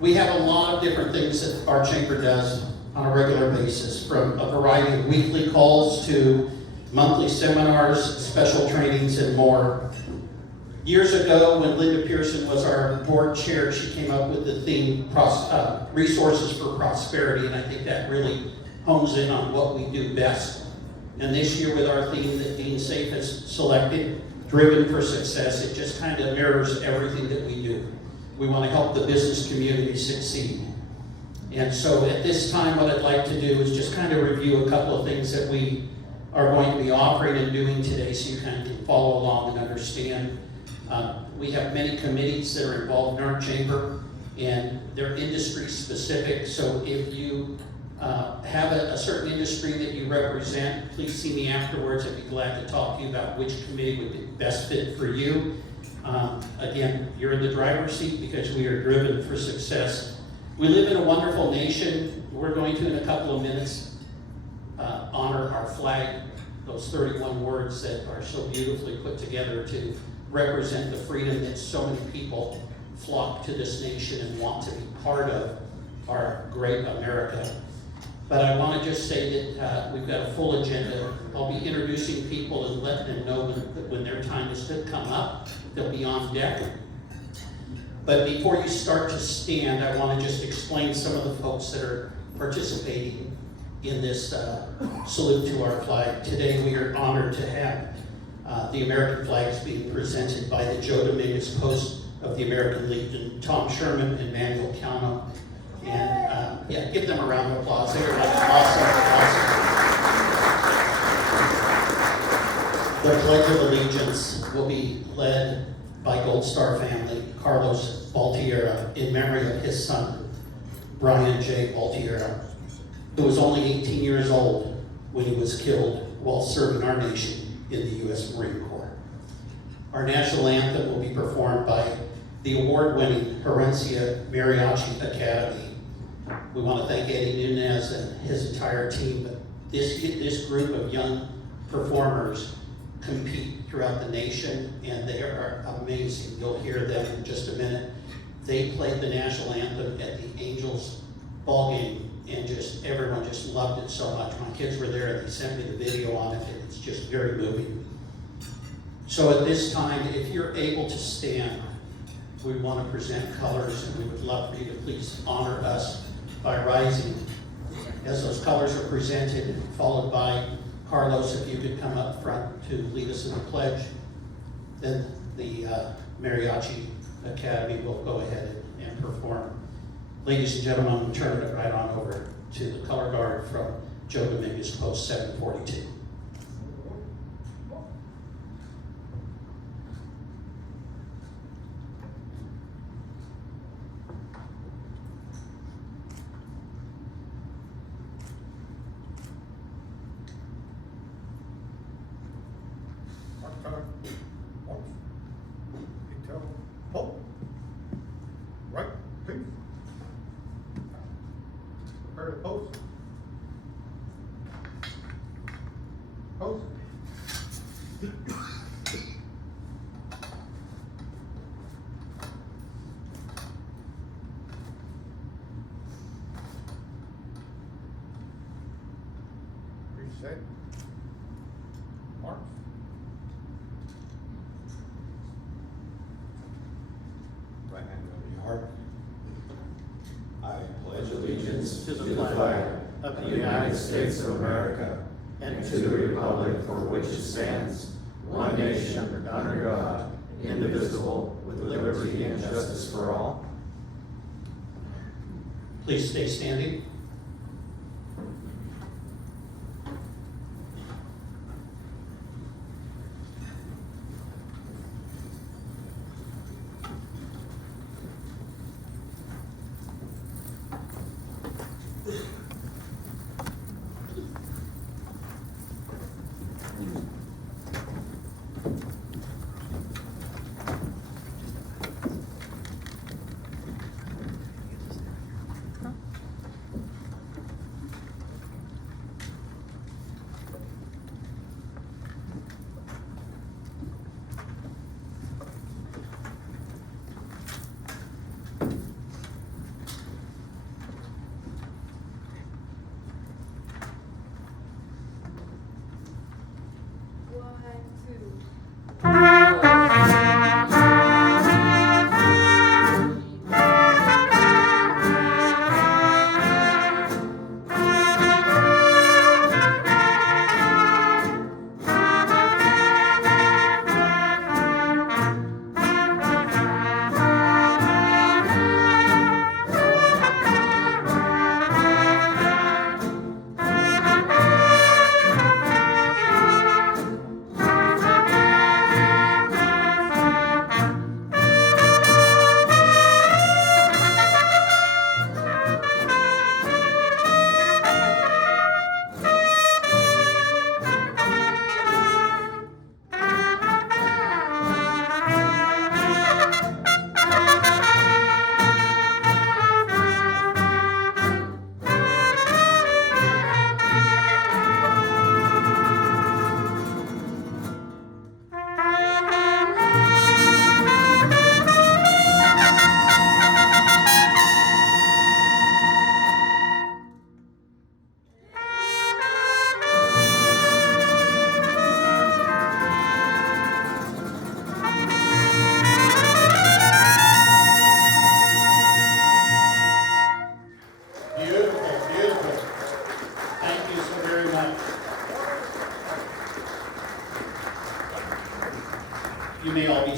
We have a lot of different things that our chamber does on a regular basis, from a variety of weekly calls to monthly seminars, special trainings, and more. Years ago, when Linda Pearson was our board chair, she came up with the theme, Resources for Prosperity, and I think that really hones in on what we do best. And this year, with our theme that Dean Safe has selected, Driven for Success, it just kind of mirrors everything that we do. We want to help the business community succeed. And so at this time, what I'd like to do is just kind of review a couple of things that we are going to be offering and doing today, so you kind of can follow along and understand. We have many committees that are involved in our chamber, and they're industry specific. So if you have a certain industry that you represent, please see me afterwards. I'd be glad to talk to you about which committee would be best fit for you. Again, you're in the driver's seat because we are driven for success. We live in a wonderful nation. We're going to, in a couple of minutes, honor our flag, those 31 words that are so beautifully put together to represent the freedom that so many people flock to this nation and want to be part of our great America. But I want to just say that we've got a full agenda. I'll be introducing people and letting them know when their time is to come up. They'll be on deck. But before you start to stand, I want to just explain some of the folks that are participating in this salute to our flag. Today we are honored to have the American flags being presented by the Joe Dominguez Post of the American Legion, Tom Sherman and Manuel Cano. And yeah, give them a round of applause. They are awesome. The Pledge of Allegiance will be led by Gold Star family, Carlos Baltierra, in memory of his son, Brian J. Baltierra, who was only 18 years old when he was killed while serving our nation in the U.S. Marine Corps. Our national anthem will be performed by the award-winning Herencia Mariachi Academy. We want to thank Eddie Nunez and his entire team, but this group of young performers compete throughout the nation, and they are amazing. You'll hear them in just a minute. They played the national anthem at the Angels ball game, and everyone just loved it so much. My kids were there, and they sent me the video on it, and it's just very moving. So at this time, if you're able to stand, we want to present colors, and we would love for you to please honor us by rising as those colors are presented, followed by Carlos, if you could come up front to lead us in the pledge. Then the Mariachi Academy will go ahead and perform. Ladies and gentlemen, we'll turn it right on over to the color guard from Joe Dominguez Post 742. Set. Mark. Right hand over your heart. I pledge allegiance to the flag of the United States of America and to the republic for which it stands, one nation, under God, indivisible, with liberty and justice for all. Please stay standing.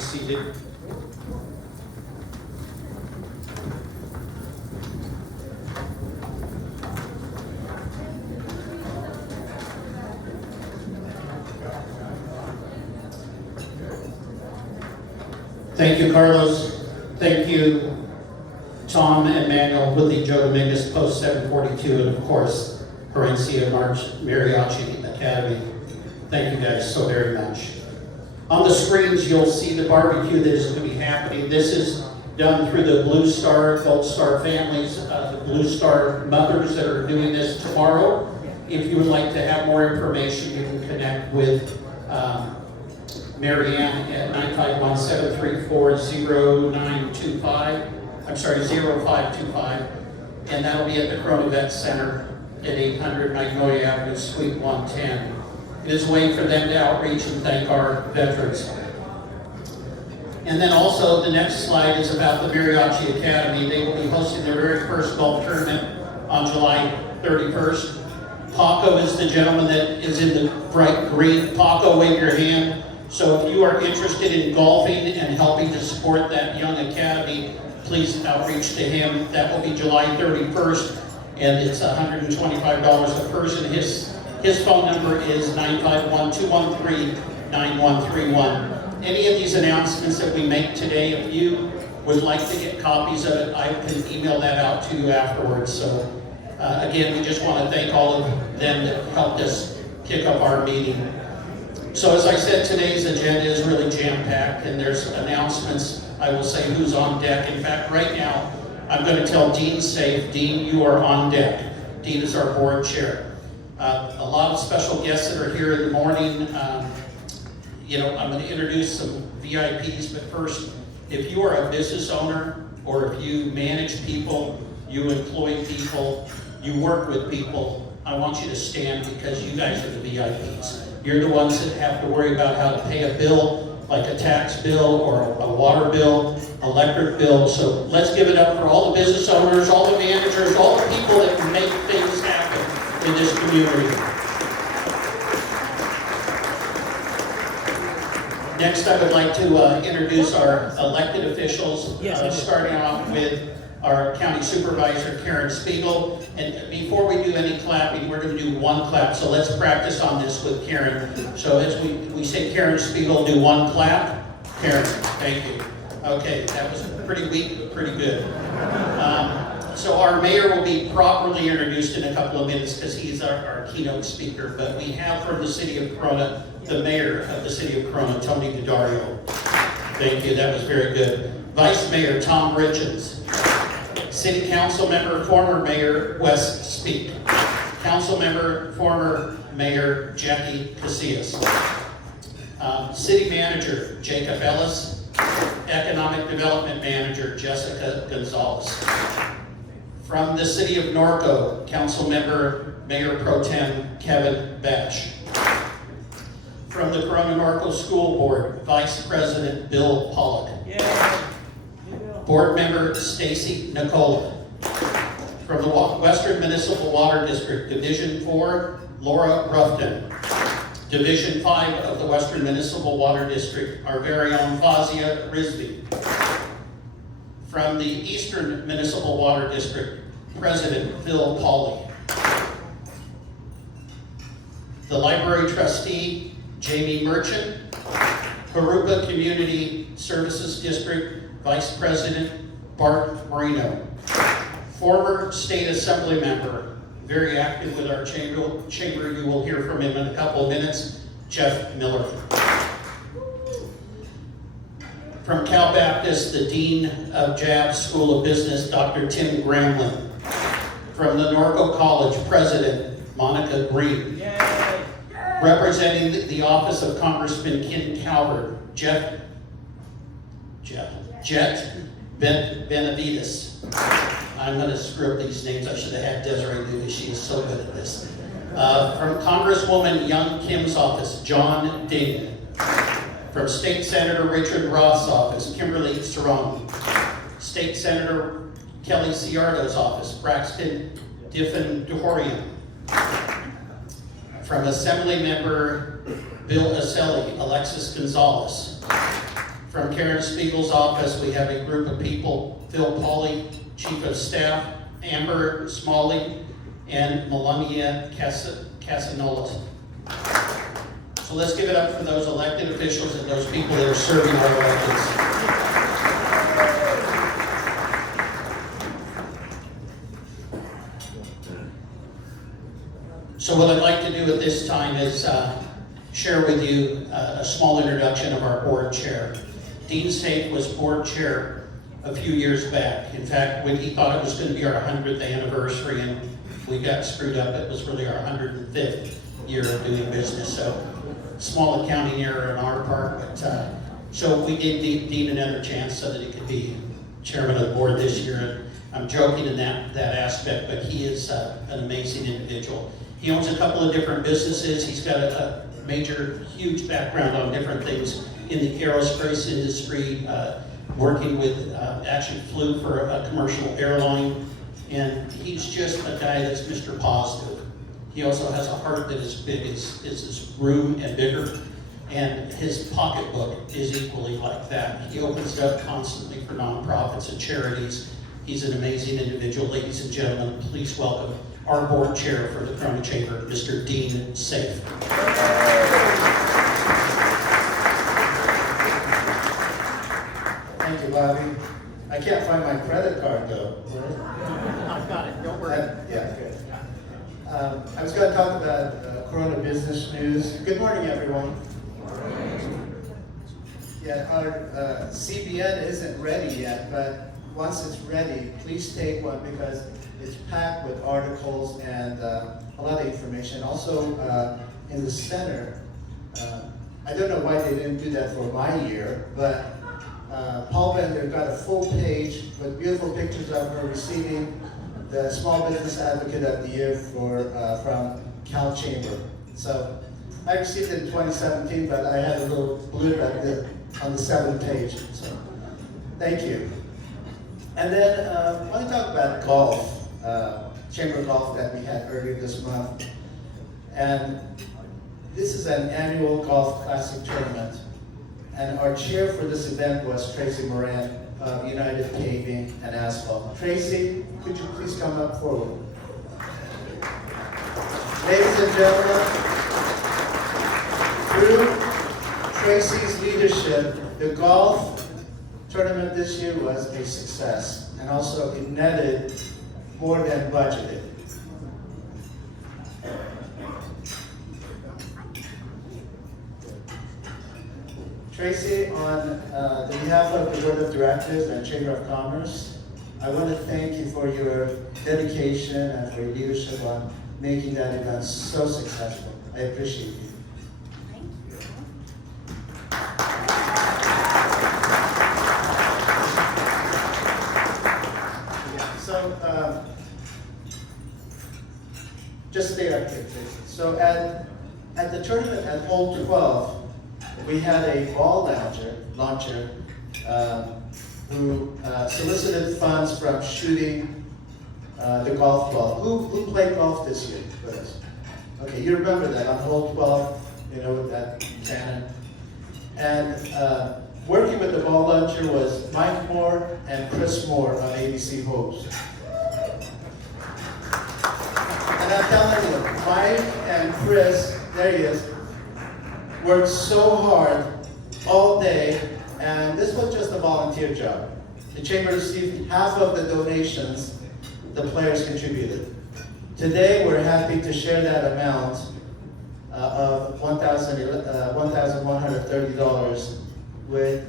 be seated. Thank you, Carlos. Thank you, Tom and Manuel with the Joe Dominguez Post 742, and of course, Herencia Mariachi Academy. Thank you guys so very much. On the screens, you'll see the barbecue that is going to be happening. This is done through the Blue Star, Gold Star families, the Blue Star mothers that are doing this tomorrow. If you would like to have more information, you can connect with Mary Ann at 951-734-0925. I'm sorry, 0525. And that'll be at the Corona Vet Center at 800 Magnolia Avenue, Suite 110. It is a way for them to outreach and thank our veterans. And then also the next slide is about the Mariachi Academy. They will be hosting their very first golf tournament on July 31st. Paco is the gentleman that is in the bright green. Paco, wave your hand. So if you are interested in golfing and helping to support that young academy, please outreach to him. That will be July 31st, and it's $125 a person. His phone number is 951-213-9131. Any of these announcements that we make today, if you would like to get copies of it, I can email that out to you afterwards. So again, we just want to thank all of them that helped us kick up our meeting. So as I said, today's agenda is really jam-packed, and there's announcements. I will say who's on deck. In fact, right now, I'm going to tell Dean Safe. Dean, you are on deck. Dean is our board chair. A lot of special guests that are here in the morning. I'm going to introduce some VIPs, but first, if you are a business owner, or if you manage people, you employ people, you work with people, I want you to stand because you guys are the VIPs. You're the ones that have to worry about how to pay a bill, like a tax bill or a water bill, electric bill. So let's give it up for all the business owners, all the managers, all the people that make things happen in this community. Next, I would like to introduce our elected officials, starting off with our county supervisor, Karen Spiegel. And before we do any clapping, we're going to do one clap. So let's practice on this with Karen. So as we say Karen Spiegel, do one clap. Karen, thank you. Okay, that was pretty weak, but pretty good. So our mayor will be properly introduced in a couple of minutes because he's our keynote speaker. But we have from the city of Corona, the mayor of the city of Corona, Tony Daddario. Thank you, that was very good. Vice Mayor Tom Richards. City Council Member, former Mayor Wes Speak. Council Member, former Mayor Jackie Casillas. City Manager Jacob Ellis. Economic Development Manager Jessica Gonzalez. From the City of Norco, Council Member Mayor Pro Tem Kevin Batch. From the Corona Norco School Board, Vice President Bill Pollock. Yeah. Board Member Stacy Nicola. From the Western Municipal Water District, Division 4, Laura Ruffton. Division 5 of the Western Municipal Water District, our very own Fazia Risby. From the Eastern Municipal Water District, President Phil Pauley. The Library Trustee, Jamie Merchant. Harupa Community Services District, Vice President Bart Marino. Former State Assembly Member, very active with our chamber. You will hear from him in a couple of minutes, Jeff Miller. From Cal Baptist, the Dean of Jabs School of Business, Dr. Tim Gramlin. From the Norco College, President Monica Green. Yay. Representing the office of Congressman Ken Calvert, Jet Benavides. I'm going to screw up these names. I should have had Desiree do this. She is so good at this. From Congresswoman Young Kim's office, John Ding. From State Senator Richard Roth's office, Kimberly Cerrone. State Senator Kelly Ciardo's office, Braxton Diffendorian. From Assembly Member Bill Aselli, Alexis Gonzalez. From Karen Spiegel's office, we have a group of people: Phil Pauley, Chief of Staff, Amber Smalley, and Melania Casanolas. So let's give it up for those elected officials and those people that are serving our elections. So what I'd like to do at this time is share with you a small introduction of our board chair. Dean Safe was board chair a few years back. In fact, when he thought it was going to be our 100th anniversary and we got screwed up, it was really our 105th year of doing business. So small accounting error on our part, but so we gave Dean another chance so that he could be chairman of the board this year. And I'm joking in that aspect, but he is an amazing individual. He owns a couple of different businesses. He's got a major, huge background on different things in the aerospace industry, working with, actually flew for a commercial airline, and he's just a guy that's Mr. Positive. He also has a heart that is big as this room and bigger, and his pocketbook is equally like that. He opens it up constantly for nonprofits and charities. He's an amazing individual. Ladies and gentlemen, please welcome our board chair for the Corona Chamber, Mr. Dean Safe. Thank you, Bobby. I can't find my credit card though. I've got it, don't worry. Yeah, good. I was going to talk about Corona business news. Good morning, everyone. Yeah, our CBN isn't ready yet, but once it's ready, please take one because it's packed with articles and a lot of information. Also, in the center, I don't know why they didn't do that for my year, but Paul Bender got a full page with beautiful pictures of her receiving the Small Business Advocate of the Year from Cal Chamber. So I received it in 2017, but I had a little blurb on the 7th page. So thank you. And then I want to talk about golf, Chamber Golf that we had earlier this month. And this is an annual golf classic tournament. And our chair for this event was Tracy Moran of United Paving and Asphalt. Tracy, could you please come up forward? Ladies and gentlemen, through Tracy's leadership, the golf tournament this year was a success, and also it netted more than budgeted. Tracy, on the behalf of the Board of Directors and Chamber of Commerce, I want to thank you for your dedication and for your leadership on making that event so successful. I appreciate you. Thank you. So, just stay up here, Tracy. So at the tournament at hole 12, we had a ball launcher who solicited funds from shooting the golf ball. Who played golf this year with us? Okay, you remember that on hole 12, you know, with that cannon. And working with the ball launcher was Mike Moore and Chris Moore of ABC Hopes. And I'm telling you, Mike and Chris, there he is, worked so hard all day, and this was just a volunteer job. The Chamber received half of the donations the players contributed. Today, we're happy to share that amount of $1,130 with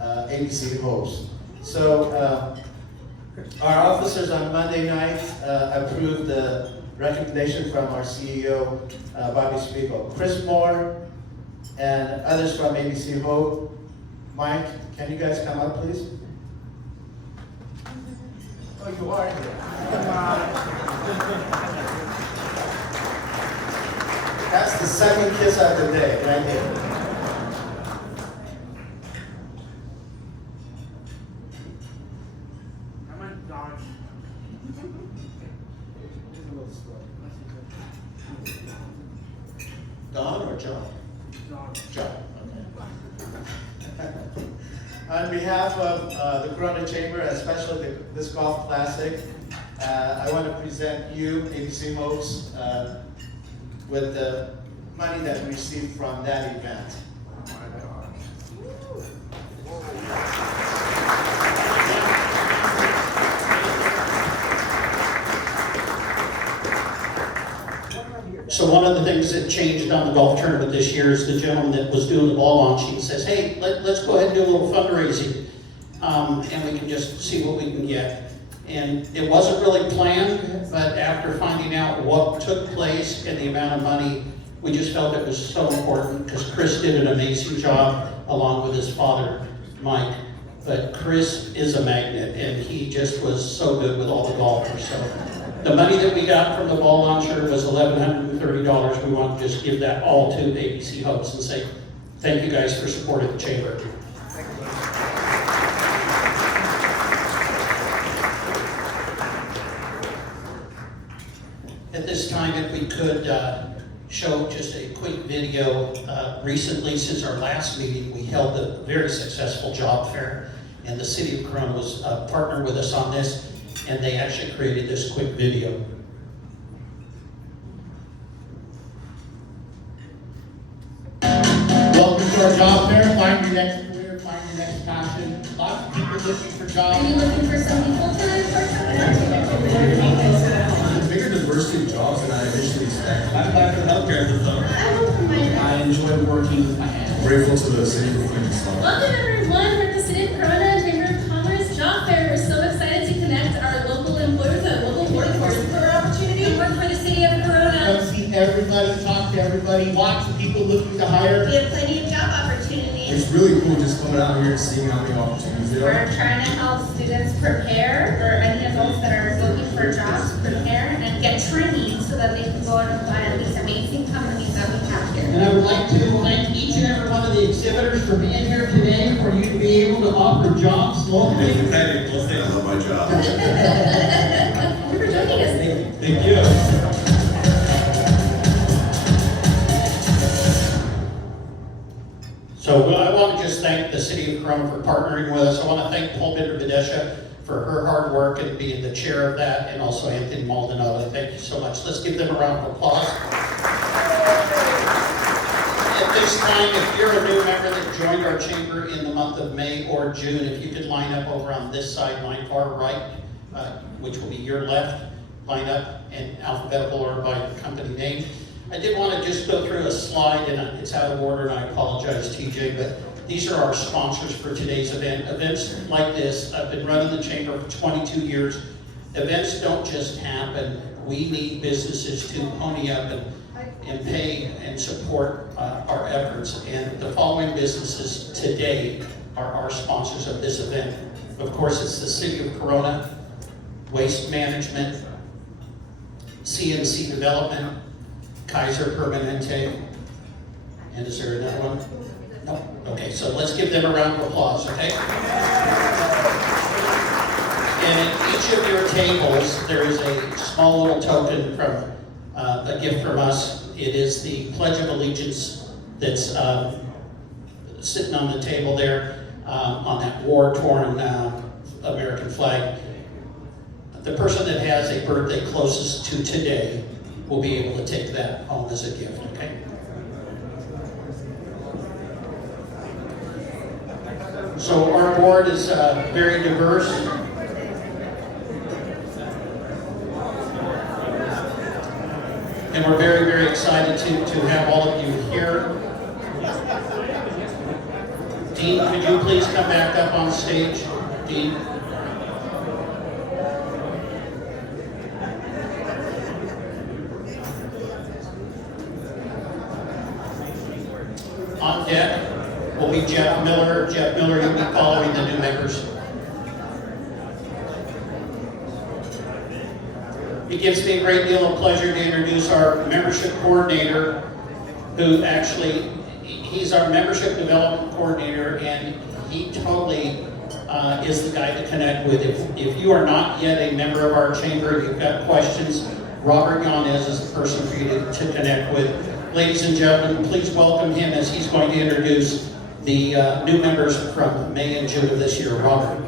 ABC Hopes. So our officers on Monday night approved the recommendation from our CEO, Bobby Spiegel. Chris Moore and others from ABC Hope. Mike, can you guys come up, please? Oh, you are here. That's the second kiss of the day, right here. I might dodge. Don or John? Dodge. John, okay. On behalf of the Corona Chamber, especially this golf classic, I want to present you, ABC Moats, with the money that we received from that event. So one of the things that changed on the golf tournament this year is the gentleman that was doing the ball launching says, hey, let's go ahead and do a little fundraising, and we can just see what we can get. And it wasn't really planned, but after finding out what took place and the amount of money, we just felt it was so important because Chris did an amazing job along with his father, Mike. But Chris is a magnet, and he just was so good with all the golfers. So the money that we got from the ball launcher was $1,130. We want to just give that all to ABC Hopes and say, thank you guys for supporting the chamber. At this time, if we could show just a quick video. Recently, since our last meeting, we held a very successful job fair, and the city of Corona was partnered with us on this. And they actually created this quick video. Welcome to our job fair. Find your next career, find your next passion. Lots of people looking for jobs. Are you looking for something full-time, part-time? Bigger diversity of jobs than I initially expected. I'm glad for healthcare though. I enjoy working with my hands. Grateful to the city of Queens. Welcome everyone, we're at the City of Corona Chamber of Commerce Job Fair. We're so excited to connect our local employers and local workforce for our opportunity to work for the City of Corona. Come see everybody, talk to everybody, lots of people looking to hire. We have plenty of job opportunities. It's really cool just coming out here and seeing how many opportunities there We're are. trying to help students prepare, or any adults that are looking for jobs, prepare and get training so that they can go and apply at these amazing companies that we have here. And I would like to thank each and every one of the exhibitors for being here today, for you to be able to offer jobs locally. I love my job. Thank you for joining us. Thank you. So I want to just thank the city of Corona for partnering with us. I want to thank Paul Binder-Badesha for her hard work and being the chair of that, and also Anthony Maldonado. Thank you so much. Let's give them a round of applause. At this time, if you're a new member that joined our chamber in the month of May or June, if you could line up over on this side, line far right, which will be your left, line up in alphabetical order by company name. I did want to just go through a slide, and it's out of order, and I apologize, TJ, but these are our sponsors for today's event. Events like this, I've been running the chamber for 22 years. Events don't just happen. We need businesses to pony up and pay and support our efforts. And the following businesses today are our sponsors of this event. Of course, it's the City of Corona, Waste Management, CNC Development, Kaiser Permanente, and is there another one? No? Okay, so let's give them a round of applause, okay? And at each of your tables, there is a small little token from a gift from us. It is the Pledge of Allegiance that's sitting on the table there on that war-torn American flag. The person that has a birthday closest to today will be able to take that home as a gift, okay? So our board is very diverse. And we're very, very excited to have all of you here. Dean, could you please come back up on stage? Dean? On deck will be Jeff Miller. Jeff Miller, you'll be following the new members. It gives me a great deal of pleasure to introduce our membership coordinator, who actually, he's our membership development coordinator, and he totally is the guy to connect with. If you are not yet a member of our chamber, you've got questions, Robert Yanez is the person for you to connect with. Ladies and gentlemen, please welcome him as he's going to introduce the new members from May and June of this year. Robert.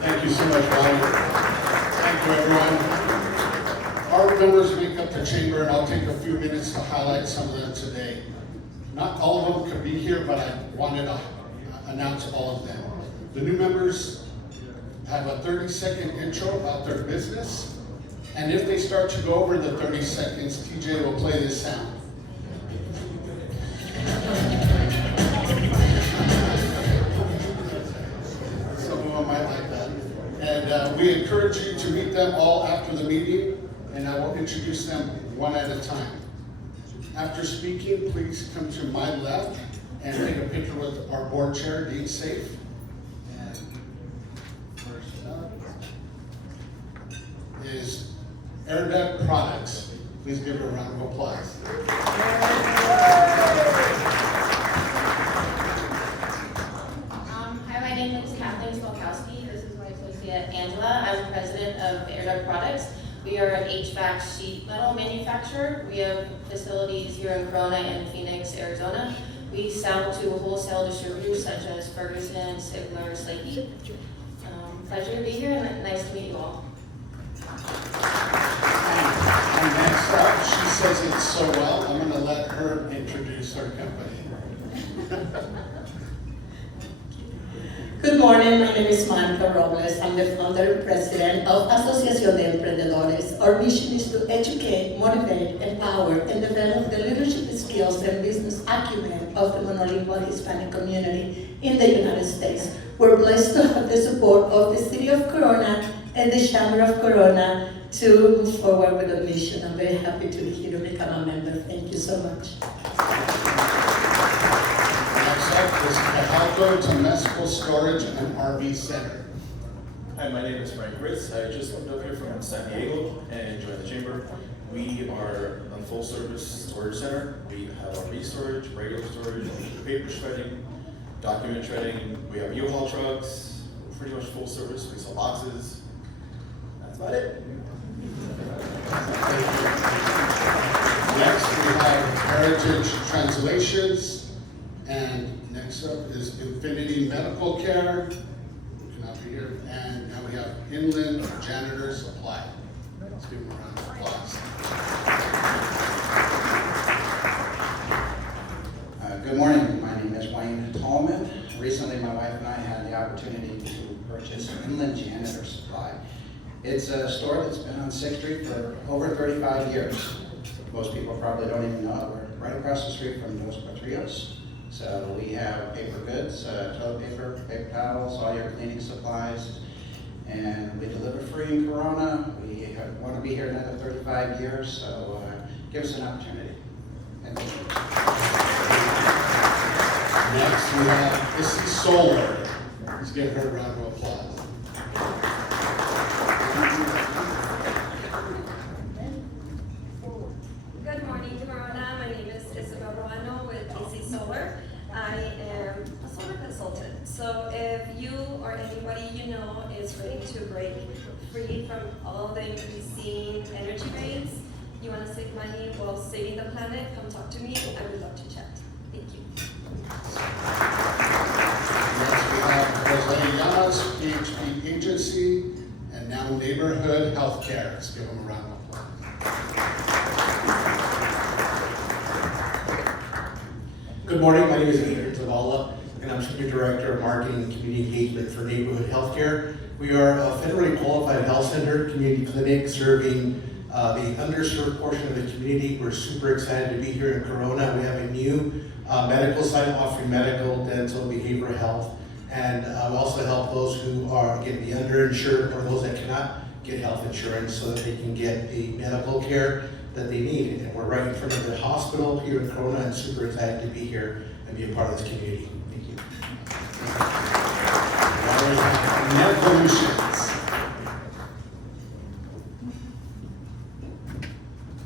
Thank you so much, Robert. Thank you, everyone. Our members make up the chamber, and I'll take a few minutes to highlight some of them today. Not all of them could be here, but I wanted to announce all of them. The new members have a 30-second intro about their business, and if they start to go over the 30 seconds, TJ will play this sound. Some of them might like that. And we encourage you to meet them all after the meeting, and I will introduce them one at a time. After speaking, please come to my left and take a picture with our board chair, Dean Safe. And first up is Air Duct Products. Please give her a round of applause. Hi, my name is Kathleen Smolkowski. This is my associate Angela. I'm the president of Air Duct Products. We are an HVAC sheet metal manufacturer. We have facilities here in Corona and Phoenix, Arizona. We sell to wholesale distributors such as Ferguson, Sigler, Slakey. Pleasure to be here and nice to meet you all. And next up, she says it so well, I'm gonna let her introduce her company. Good morning, my name is Monica Robles. I'm the founder and president of Asociación de Emprendedores. Our mission is to educate, motivate, empower, and develop the leadership skills and business acumen of the monolingual Hispanic community in the United States. We're blessed to have the support of the City of Corona and the Chamber of Corona to move forward with the mission. I'm very happy to be here to become a member. Thank you so much. Next up is Cajalco Temescal Storage and RV Center. Hi, my name is Frank Ritz. I just moved up here from San Diego and joined the chamber. We are a full-service storage center. We have RV storage, regular storage, paper shredding, document shredding. We have U-Haul trucks. We're pretty much full service. We sell boxes. That's about it. Next, we have Heritage Translations. And next up is Infinity Medical Care. We cannot be here. And now we have Inland Janitor Supply. Let's give them a round of applause. Good morning, my name is Wayne Tallman. Recently, my wife and I had the opportunity to purchase Inland Janitor Supply. It's a store that's been on 6th Street for over 35 years. Most people probably don't even know it. We're right across the street from Dos Patrios. So we have paper goods, toilet paper, paper towels, all your cleaning supplies, and we deliver free in Corona. We want to be here another 35 years, so give us an opportunity. Thank you. Next, we have Issy Solar. Let's give her a round of applause. Good morning, Corona. My name is Isabel Ruano with AC Solar. I am a solar consultant. So if you or anybody you know is ready to break free from all the increasing energy rates, you want to save money while saving the planet, come talk to me. I would love to chat. Thank you. Next, we have Jose Llamas, PHP Agency, and now Neighborhood Healthcare. Let's give them a round of applause. Good morning, my name is Adrian Zavala, and I'm Senior Director of Marketing and Community Engagement for Neighborhood Healthcare. We are a federally qualified health center, community clinic, serving the underserved portion of the community. We're super excited to be here in Corona. We have a new medical site offering medical, dental, behavioral health, and we also help those who are going to be underinsured or those that cannot get health insurance so that they can get the medical care that they need. And we're right in front of the hospital here in Corona and super excited to be here and be a part of this community. Thank you. Net Solutions.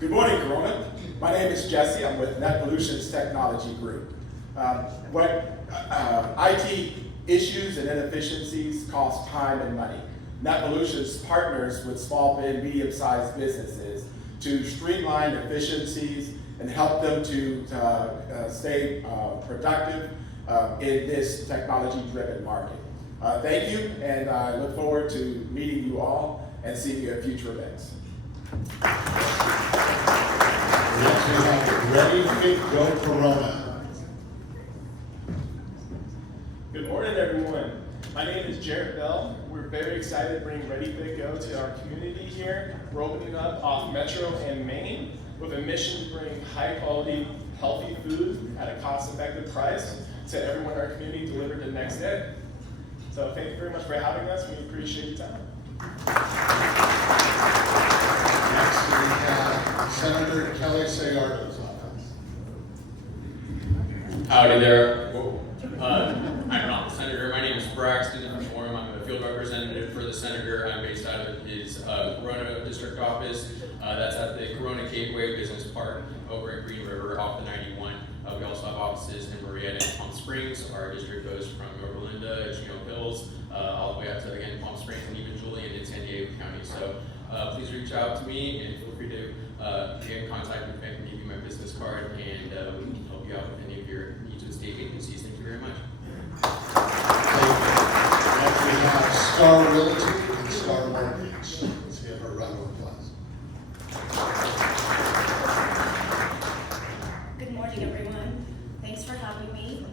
Good morning, Corona. My name is Jesse. I'm with Netvolutions Technology Group. IT issues and inefficiencies cost time and money. Netvolutions partners with small and medium-sized businesses to streamline efficiencies and help them to stay productive in this technology-driven market. Thank you, and I look forward to meeting you all and seeing you at future events. Next we have Ready, Fit, Go Corona. Good morning, everyone. My name is Jarrett Bell. We're very excited to bring Ready, Fit, Go to our community here. We're opening up off Metro and Main with a mission to bring high-quality, healthy food at a cost-effective price to everyone in our community delivered the next day. So thank you very much for having us. We appreciate your time. Next we have Senator Kelly Sayardo's office. Howdy there. I'm not the senator. My name is Braxton Orm. I'm a field representative for the senator. I'm based out of his Corona district office. That's at the Corona Gateway Business Park over at Green River off the 91. We also have offices in Marietta and Palm Springs. Our district goes from Yorba Linda, Chino Hills, all the way up to, again, Palm Springs and even Julian in San Diego County. So please reach out to me and feel free to get in contact with me. I can give you my business card and we can help you out with any of your needs with state agencies. Thank you very much. Next we have Star Realty and Star Mortgage. Let's give her a round of applause. Good morning, everyone. Thanks for having me.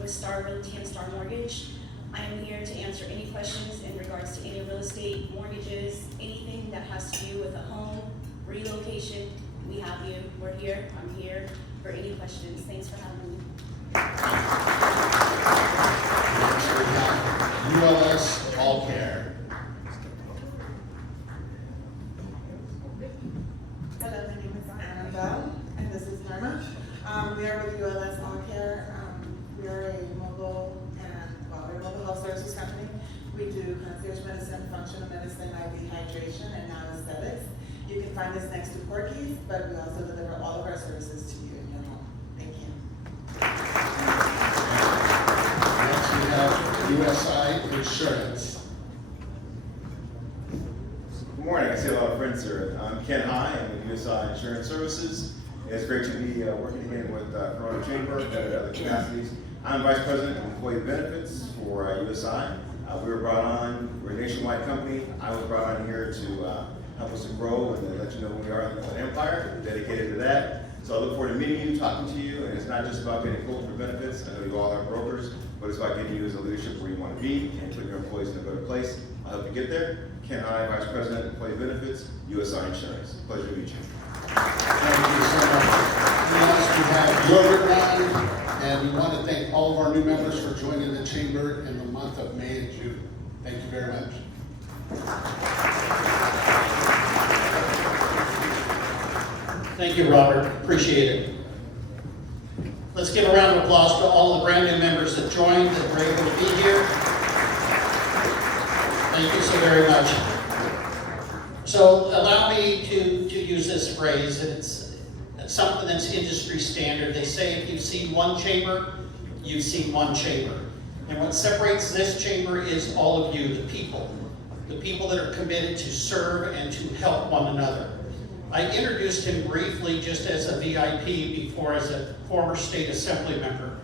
With Star Realty and Star Mortgage. I am here to answer any questions in regards to any real estate, mortgages, anything that has to do with a home, relocation. We have you. We're here. I'm here for any questions. Thanks for having me. Next we have ULS All Care. Hello, my name is Anna Bell, and this is Norma. We are with ULS All Care. We are a mobile health services company. We do concierge medicine, functional medicine, IV hydration, and now aesthetics. You can find us next to Porky's, but we also deliver all of our services to you in your home. Thank you. Next we have USI Insurance. Good morning. I see a lot of friends here. I'm Ken High. I'm with USI Insurance Services. It's great to be working again with Corona Chamber and other capacities. I'm Vice President of Employee Benefits for USI. We were brought on, we're a nationwide company. I was brought on here to help us to grow and let you know who we are in the empire. We're dedicated to that. So I look forward to meeting you, talking to you, and it's not just about getting quotes for benefits. I know you all are brokers, but it's about getting you as a leadership where you want to be and putting your employees in a better place. I'll help you get there. Ken High, Vice President of Employee Benefits, USI Insurance. Pleasure to meet you. Thank you so much. Next we have Yogurt Line, and we want to thank all of our new members for joining the Chamber in the month of May and June. Thank you very much. Thank you, Robert. Appreciate it. Let's give a round of applause to all the brand new members that joined, that were able to be here. Thank you so very much. So allow me to use this phrase, and it's something that's industry standard. They say if you've seen one chamber, you've seen one chamber. And what separates this chamber is all of you, the people that are committed to serve and to help one another. I introduced him briefly just as a VIP before as a former state assembly member,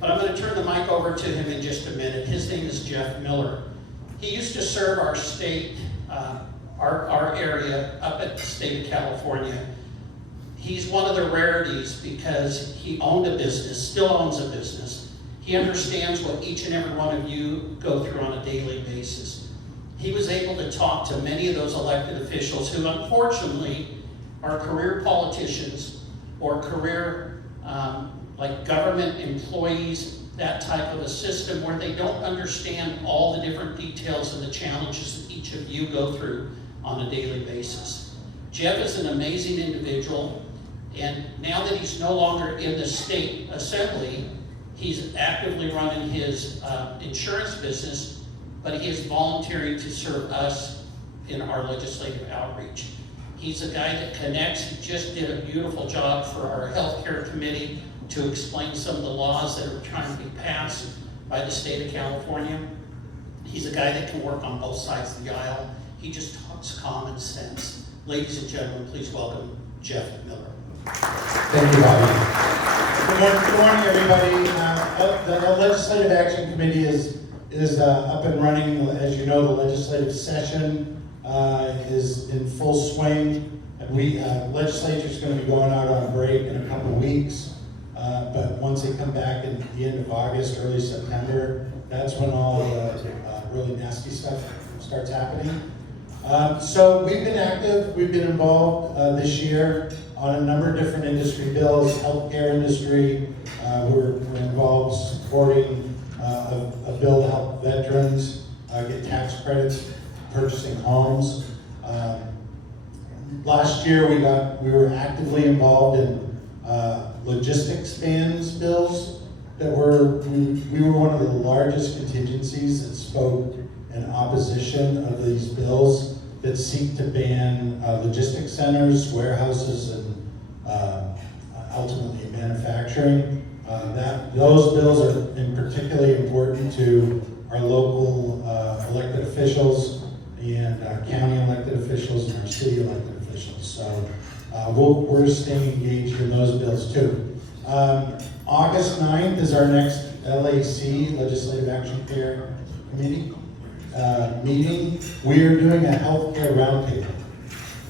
but I'm going to turn the mic over to him in just a minute. His name is Jeff Miller. He used to serve our state, our area up at the state of California. He's one of the rarities because he owned a business, still owns a business. He understands what each and every one of you go through on a daily basis. He was able to talk to many of those elected officials who unfortunately are career politicians or career like government employees, that type of a system where they don't understand all the different details and the challenges that each of you go through on a daily basis. Jeff is an amazing individual, and now that he's no longer in the state assembly, he's actively running his insurance business, but he is volunteering to serve us in our legislative outreach. He's a guy that connects. He just did a beautiful job for our healthcare committee to explain some of the laws that are trying to be passed by the state of California. He's a guy that can work on both sides of the aisle. He just talks common sense. Ladies and gentlemen, please welcome Jeff Miller. Thank you, Bobby. Good morning, everybody. The Legislative Action Committee is up and running. As you know, the legislative session is in full swing. Legislature's going to be going out on break in a couple of weeks, but once they come back in the end of August, early September, that's when all the really nasty stuff starts happening. So we've been active, we've been involved this year on a number of different industry bills, healthcare industry. We're involved supporting a bill to help veterans get tax credits, purchasing homes. Last year we were actively involved in logistics bans bills that we were one of the largest contingencies that spoke in opposition of these bills that seek to ban logistics centers, warehouses, and ultimately manufacturing. Those bills are particularly important to our local elected officials and county elected officials and our city elected officials. So we're staying engaged in those bills too. August 9th is our next LAC, Legislative Action Committee meeting. We are doing a healthcare roundtable.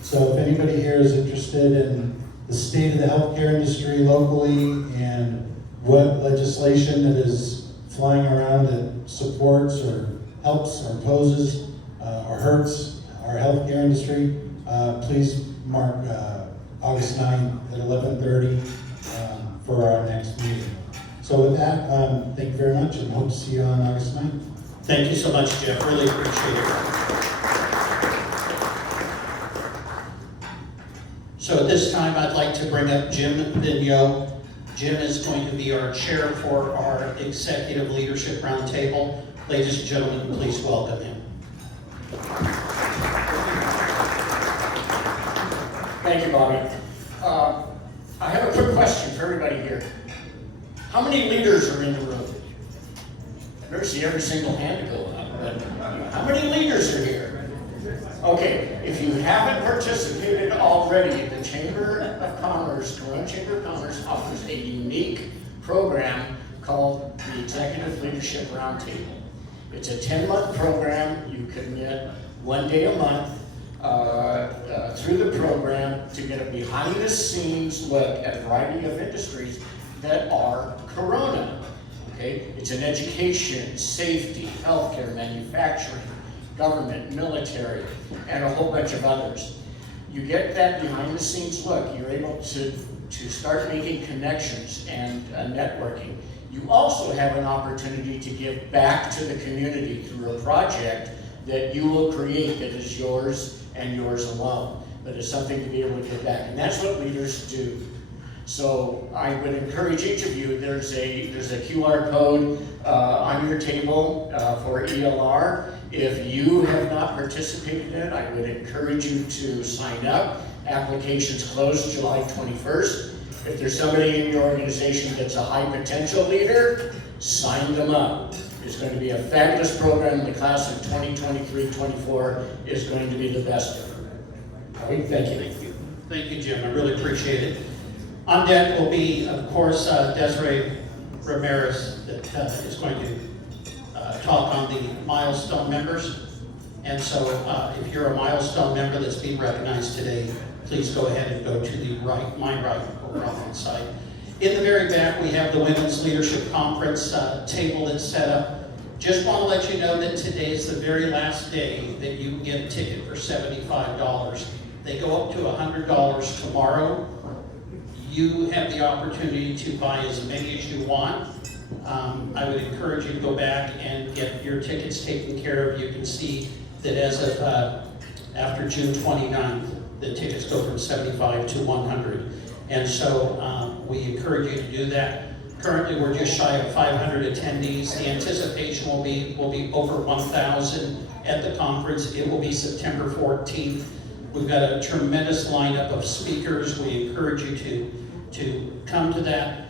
So if anybody here is interested in the state of the healthcare industry locally and what legislation that is flying around that supports or helps or opposes or hurts our healthcare industry, please mark August 9th at 11:30 for our next meeting. So with that, thank you very much and hope to see you on August 9th. Thank you so much, Jeff. Really appreciate it. So at this time, I'd like to bring up Jim Vigneault. Jim is going to be our chair for our Executive Leadership Roundtable. Ladies and gentlemen, please welcome him. Thank you, Bobby. I have a quick question for everybody here. How many leaders are in the room? I never see every single hand go up, but how many leaders are here? Okay, if you haven't participated already, the Chamber of Commerce, Corona Chamber of Commerce offers a unique program called the Executive Leadership Roundtable. It's a 10-month program. You commit 1 day a month through the program to get a behind-the-scenes look at a variety of industries that are Corona. Okay? It's in education, safety, healthcare, manufacturing, government, military, and a whole bunch of others. You get that behind-the-scenes look. You're able to start making connections and networking. You also have an opportunity to give back to the community through a project that you will create that is yours and yours alone, but it's something to be able to give back. And that's what leaders do. So I would encourage each of you, there's a QR code on your table for ELR. If you have not participated in it, I would encourage you to sign up. Applications close July 21st. If there's somebody in your organization that's a high potential leader, sign them up. It's going to be a fabulous program. The class of 2023-24 is going to be the best of them. All right, thank you. Thank you. Thank you, Jim. I really appreciate it. On deck will be, of course, Desiree Ramirez that is going to talk on the milestone members. And so if you're a milestone member that's being recognized today, please go ahead and go to the right, my right, over on that side. In the very back, we have the Women's Leadership Conference table that's set up. Just want to let you know that today is the very last day that you can get a ticket for $75. They go up to $100 tomorrow. You have the opportunity to buy as many as you want. I would encourage you to go back and get your tickets taken care of. You can see that as of after June 29th, the tickets go from $75 to $100. And so we encourage you to do that. Currently, we're just shy of 500 attendees. The anticipation will be over 1,000 at the conference. It will be September 14th. We've got a tremendous lineup of speakers. We encourage you to come to that.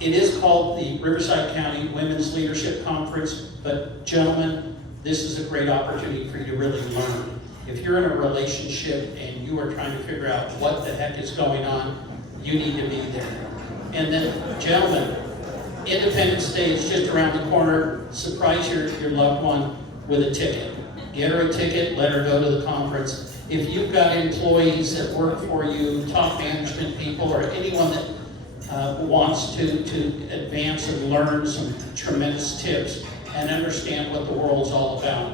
It is called the Riverside County Women's Leadership Conference, but gentlemen, this is a great opportunity for you to really learn. If you're in a relationship and you are trying to figure out what the heck is going on, you need to be there. And then, gentlemen, Independence Day is just around the corner. Surprise your loved one with a ticket. Get her a ticket, let her go to the conference. If you've got employees that work for you, top management people, or anyone that wants to advance and learn some tremendous tips and understand what the world's all about,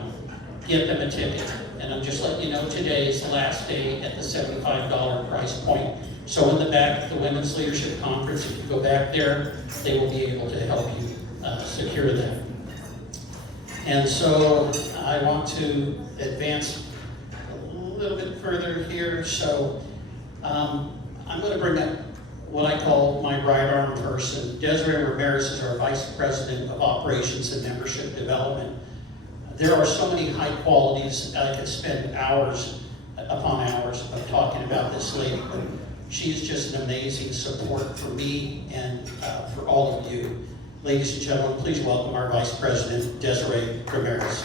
get them a ticket. And I'm just letting you know today is the last day at the $75 price point. So in the back of the Women's Leadership Conference, if you go back there, they will be able to help you secure that. And so I want to advance a little bit further here. So I'm going to bring up what I call my right arm person. Desiree Ramirez is our Vice President of Operations and Membership Development. There are so many high qualities. I could spend hours upon hours of talking about this lady, but she's just an amazing support for me and for all of you. Ladies and gentlemen, please welcome our Vice President, Desiree Ramirez.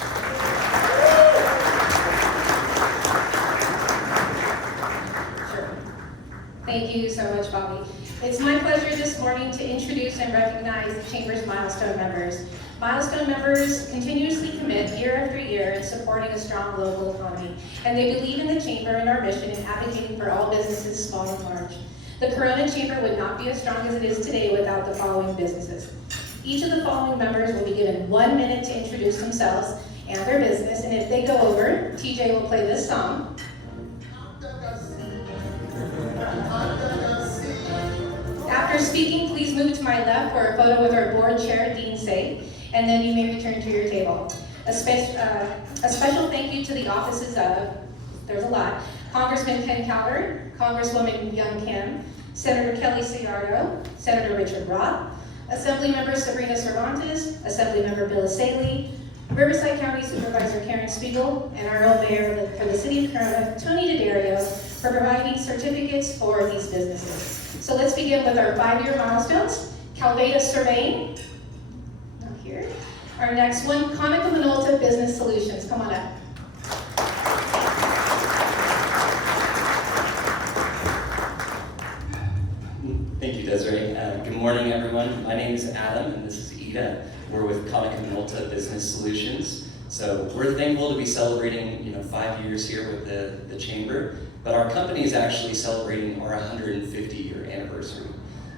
Thank you so much, Bobby. It's my pleasure this morning to introduce and recognize the Chamber's Milestone members. Milestone members continuously commit year after year in supporting a strong local economy, and they believe in the Chamber and our mission in advocating for all businesses, small and large. The Corona Chamber would not be as strong as it is today without the following businesses. Each of the following members will be given 1 minute to introduce themselves and their business, and if they go over, TJ will play this song. After speaking, please move to my left for a photo with our board chair, Dean Say, and then you may return to your table. A special thank you to the offices of, there's a lot, Congressman Ken Calvert, Congresswoman Young Kim, Senator Kelly Ciardo, Senator Richard Roth, Assemblymember Sabrina Cervantes, Assemblymember Bill Saley, Riverside County Supervisor Karen Spiegel, and our own mayor for the city of Corona, Tony Daddario, for providing certificates for these businesses. So let's begin with our 5-year milestones. Calveda Surveying, not here. Our next one, Comica Minolta Business Solutions. Come on up. Thank you, Desiree. Good morning, everyone. My name is Adam, and this is Ida. We're with Comica Minolta Business Solutions. So we're thankful to be celebrating, 5 years here with the Chamber, but our company is actually celebrating our 150-year anniversary.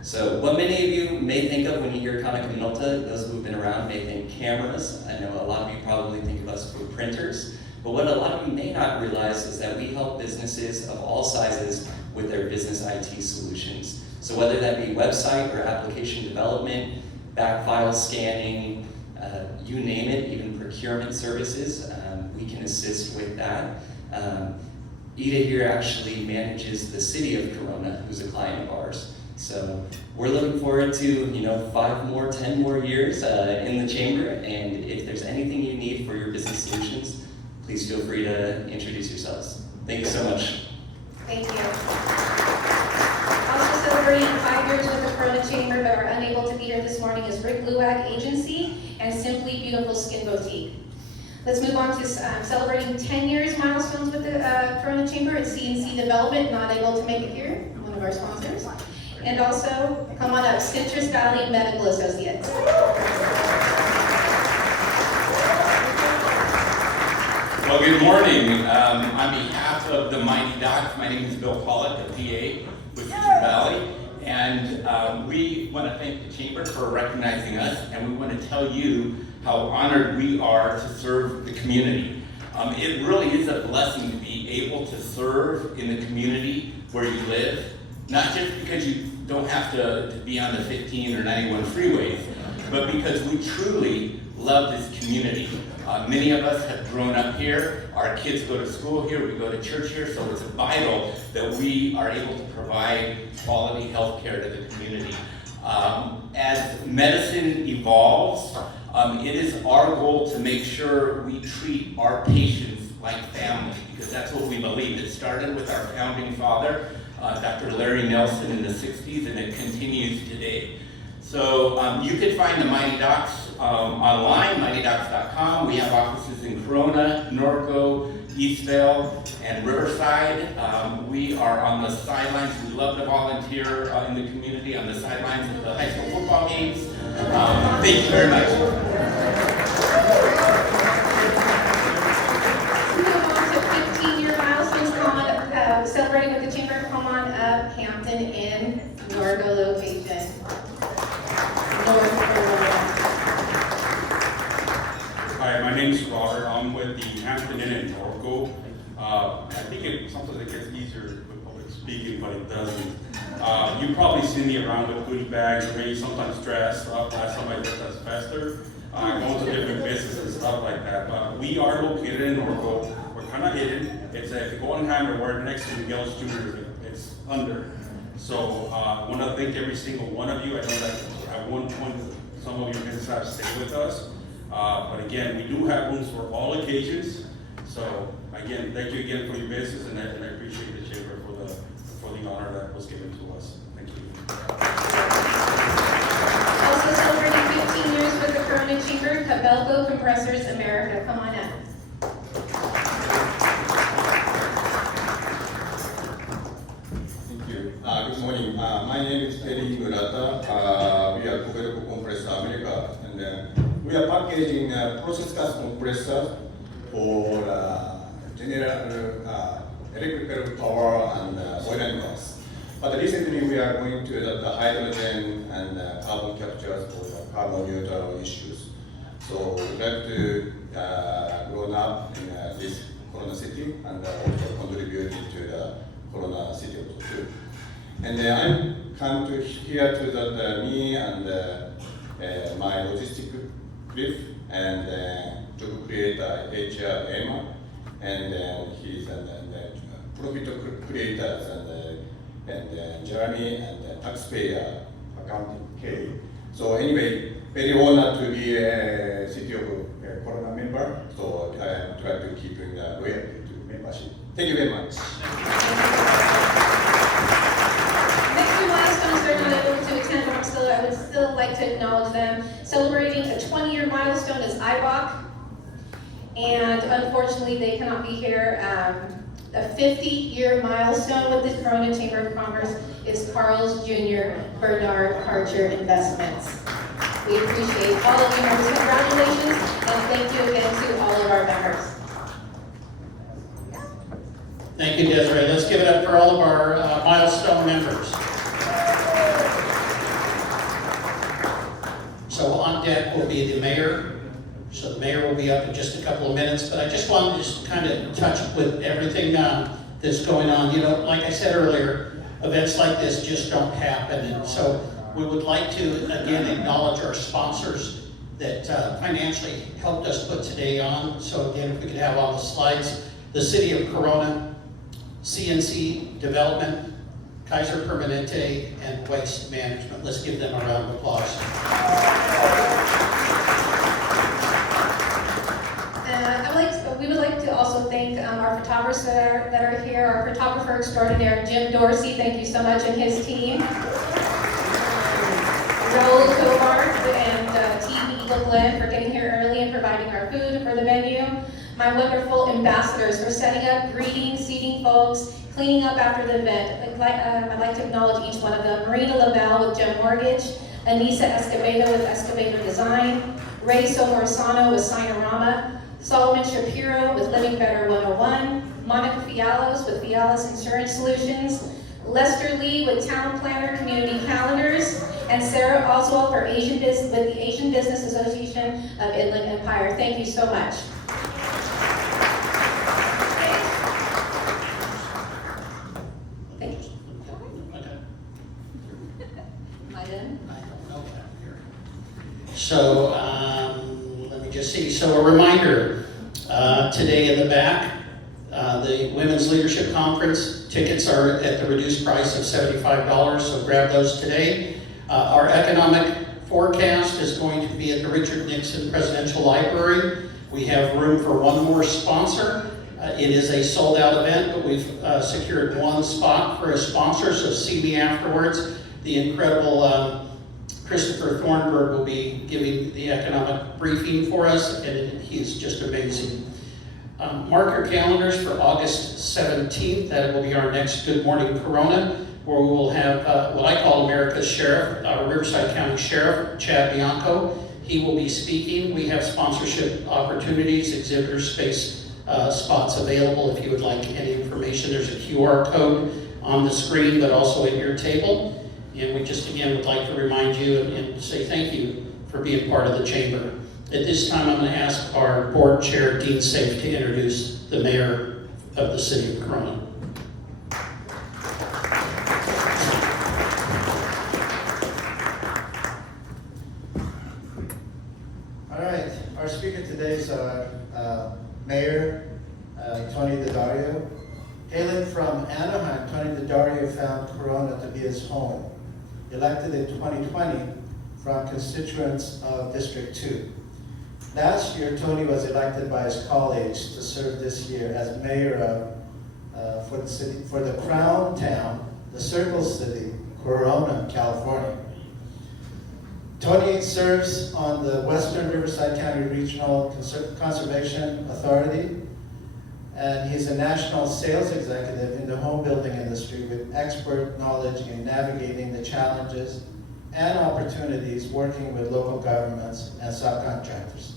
So what many of you may think of when you hear Comica Minolta, those who've been around may think cameras. I know a lot of you probably think of us for printers, but what a lot of you may not realize is that we help businesses of all sizes with their business IT solutions. So whether that be website or application development, back file scanning, you name it, even procurement services, we can assist with that. Ida here actually manages the city of Corona, who's a client of ours. So we're looking forward to 5 more, 10 more years in the Chamber, and if there's anything you need for your business solutions, please feel free to introduce yourselves. Thank you so much. Thank you. Also celebrating 5 years with the Corona Chamber but are unable to be here this morning is Rick Luwag Agency and Simply Beautiful Skin Boutique. Let's move on to celebrating 10 years milestones with the Corona Chamber. It's CNC Development, not able to make it here, one of our sponsors. And also, come on up, Citrus Valley Medical Associates. Well, good morning. On behalf of the Mighty Docs, my name is Bill Pollock, a PA with Citrus Valley, and we want to thank the Chamber for recognizing us, and we want to tell you how honored we are to serve the community. It really is a blessing to be able to serve in the community where you live, not just because you don't have to be on the 15 or 91 freeways, but because we truly love this community. Many of us have grown up here, our kids go to school here, we go to church here, so it's vital that we are able to provide quality health care to the community. As medicine evolves, it is our goal to make sure we treat our patients like family, because that's what we believe. It started with our founding father, Dr. Larry Nelson in the 60s, and it continues today. So you can find the Mighty Docs online, mightydocs.com. We have offices in Corona, Norco, Eastvale, and Riverside. We are on the sidelines. We love to volunteer in the community, on the sidelines of the high school football games. Thank you very much. Moving on to 15-year milestones, celebrating with the Chamber. Come on up, Hampton Inn, Norgo location. North Carolina. Hi, my name is Robert. I'm with the Hampton Inn in Norco. I think sometimes it gets easier with public speaking, but it doesn't. You've probably seen me around with goodie bags, or maybe sometimes dressed up. Last time I did that's faster. Going to different businesses and stuff like that. But we are located in Norco. We're kind of hidden. It's if you go on Hammer, we're next to Miguel's Jr. It's under. So I want to thank every single one of you. I know that at one point some of you businesses have stayed with us. But again, we do have rooms for all occasions. So again, thank you again for your business, and I appreciate the Chamber for the honor that was given to us. Thank you. Also celebrating 15 years with the Corona Chamber, Cabelco Compressors America. Come on up. Thank you. Good morning. My name is Terry Murata. We are Cabelco Compressor America, and we are packaging process gas compressor for general electrical power and oil and gas. But recently we are going to the hydrogen and carbon capture for carbon neutral issues. So we'd like to grow up in this Corona city and also contribute to the Corona city also too. And I'm come to here to me and my logistic group and job creator HR Emma, and he's profit creators and Jeremy and taxpayer accounting K. So anyway, very honored to be a city of Corona member. So I am trying to keep loyalty to membership. Thank you very much. Next two milestones they're not able to attend, but I would still like to acknowledge them. Celebrating a 20-year milestone is IBOC, and unfortunately they cannot be here. A 50-year milestone with the Corona Chamber of Commerce is Carl's Jr. Bernard Karcher Investments. We appreciate all of you members. Congratulations, and thank you again to all of our members. Thank you, Desiree. Let's give it up for all of our milestone members. So on deck will be the mayor. So the mayor will be up in just a couple of minutes, but I just wanted to just kind of touch with everything that's going on. You know, like I said earlier, events like this just don't happen. And so we would like to, again, acknowledge our sponsors that financially helped us put today on. So again, if we could have on the slides, the City of Corona, CNC Development, Kaiser Permanente, and Waste Management. Let's give them a round of applause. We would like to also thank our photographers that are here, our photographer extraordinaire, Jim Dorsey, thank you so much, and his team. Raul Tovar and Team Eagle Glen for getting here early and providing our food for the venue. My wonderful ambassadors for setting up, greeting, seating folks, cleaning up after the event. I'd like to acknowledge each one of them. Marina Lavelle with Gem Mortgage, Anissa Escobedo with Escobedo Design, Ray Somorisano with Sinorama, Solomon Shapiro with Living Better 101, Monica Fialos with Fialos Insurance Solutions, Lester Lee with Town Planner Community Calendars, and Sarah Oswald with the Asian Business Association of Inland Empire. Thank you so much. Thank you. Am I done? So let me just see. So a reminder, today in the back, the Women's Leadership Conference tickets are at the reduced price of $75, so grab those today. Our economic forecast is going to be at the Richard Nixon Presidential Library. We have room for one more sponsor. It is a sold-out event, but we've secured one spot for a sponsor, so see me afterwards. The incredible Christopher Thornburg will be giving the economic briefing for us, and he's just amazing. Mark your calendars for August 17th. That will be our next Good Morning Corona, where we will have what I call America's Sheriff, Riverside County Sheriff, Chad Bianco. He will be speaking. We have sponsorship opportunities, exhibitor space spots available if you would like any information. There's a QR code on the screen, but also at your table. And we just again would like to remind you and say thank you for being part of the chamber. At this time, I'm going to ask our board chair, Dean Safe, to introduce the mayor of the city of Corona. All right, our speaker today is Mayor Tony Daddario. Hailing from Anaheim, Tony Daddario found Corona to be his home. Elected in 2020 from constituents of District 2. Last year, Tony was elected by his colleagues to serve this year as mayor for the Crown Town, the Circle City, Corona, California. Tony serves on the Western Riverside County Regional Conservation Authority, and he's a national sales executive in the home building industry with expert knowledge in navigating the challenges and opportunities working with local governments and subcontractors.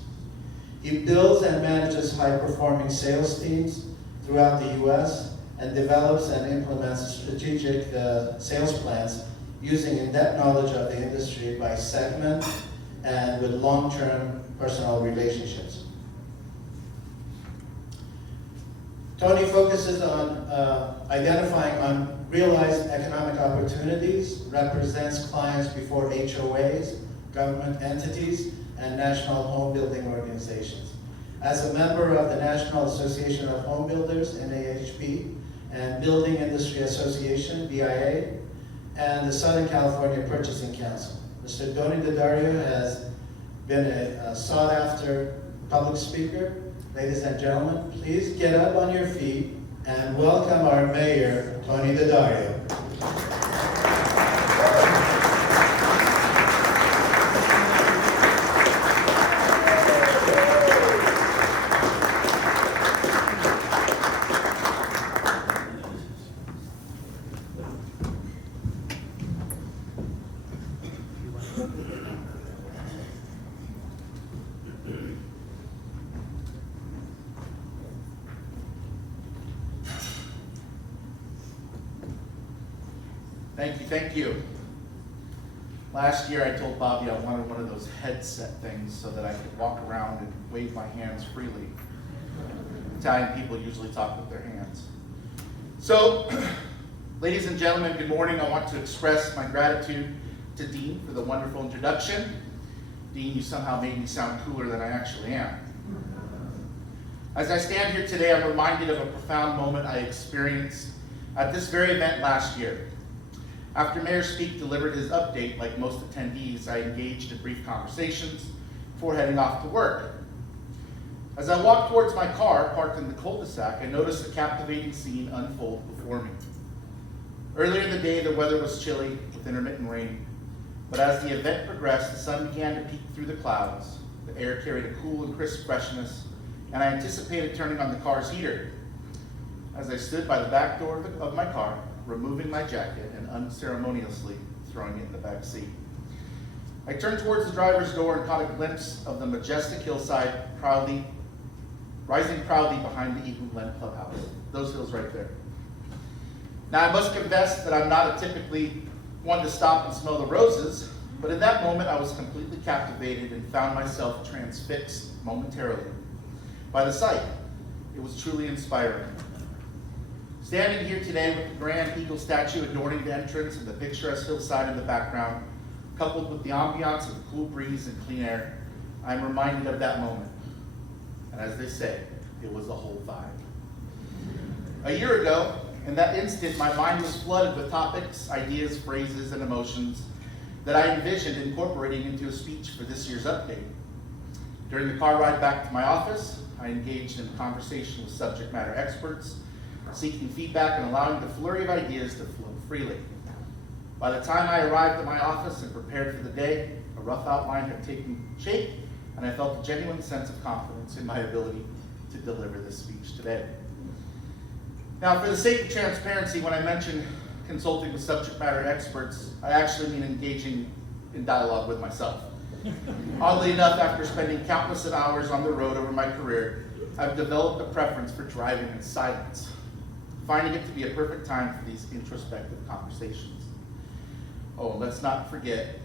He builds and manages high-performing sales teams throughout the U.S. and develops and implements strategic sales plans using in-depth knowledge of the industry by segment and with long-term personal relationships. Tony focuses on identifying unrealized economic opportunities, represents clients before HOAs, government entities, and national home building organizations. As a member of the National Association of Home Builders, NAHB, and Building Industry Association, BIA, and the Southern California Purchasing Council. Mr. Tony Daddario has been a sought-after public speaker. Ladies and gentlemen, please get up on your feet and welcome our mayor, Tony Daddario. Thank you. Last year I told Bobby I wanted one of those headset things so that I could walk around and wave my hands freely. Italian people usually talk with their hands. So, ladies and gentlemen, good morning. I want to express my gratitude to Dean for the wonderful introduction. Dean, you somehow made me sound cooler than I actually am. As I stand here today, I'm reminded of a profound moment I experienced at this very event last year. After Mayor Speak delivered his update, like most attendees, I engaged in brief conversations before heading off to work. As I walked towards my car, parked in the cul-de-sac, I noticed a captivating scene unfold before me. Earlier in the day, the weather was chilly with intermittent rain, but as the event progressed, the sun began to peek through the clouds. The air carried a cool and crisp freshness, and I anticipated turning on the car's heater. As I stood by the back door of my car, removing my jacket and unceremoniously throwing it in the back seat, I turned towards the driver's door and caught a glimpse of the majestic hillside rising proudly behind the Eagle Glen Clubhouse. Those hills right there. Now I must confess that I'm not a typically one to stop and smell the roses, but in that moment I was completely captivated and found myself transfixed momentarily by the sight. It was truly inspiring. Standing here today with the grand eagle statue adorning the entrance and the picturesque hillside in the background, coupled with the ambiance of the cool breeze and clean air, I'm reminded of that moment. And as they say, it was a whole vibe. A year ago, in that instant, my mind was flooded with topics, ideas, phrases, and emotions that I envisioned incorporating into a speech for this year's update. During the car ride back to my office, I engaged in conversation with subject matter experts, seeking feedback and allowing the flurry of ideas to flow freely. By the time I arrived at my office and prepared for the day, a rough outline had taken shape, and I felt a genuine sense of confidence in my ability to to deliver this speech today. Now, for the sake of transparency, when I mention consulting with subject matter experts, I actually mean engaging in dialogue with myself. Oddly enough, after spending countless of hours on the road over my career, I've developed a preference for driving in silence, finding it to be a perfect time for these introspective conversations. Oh, let's not forget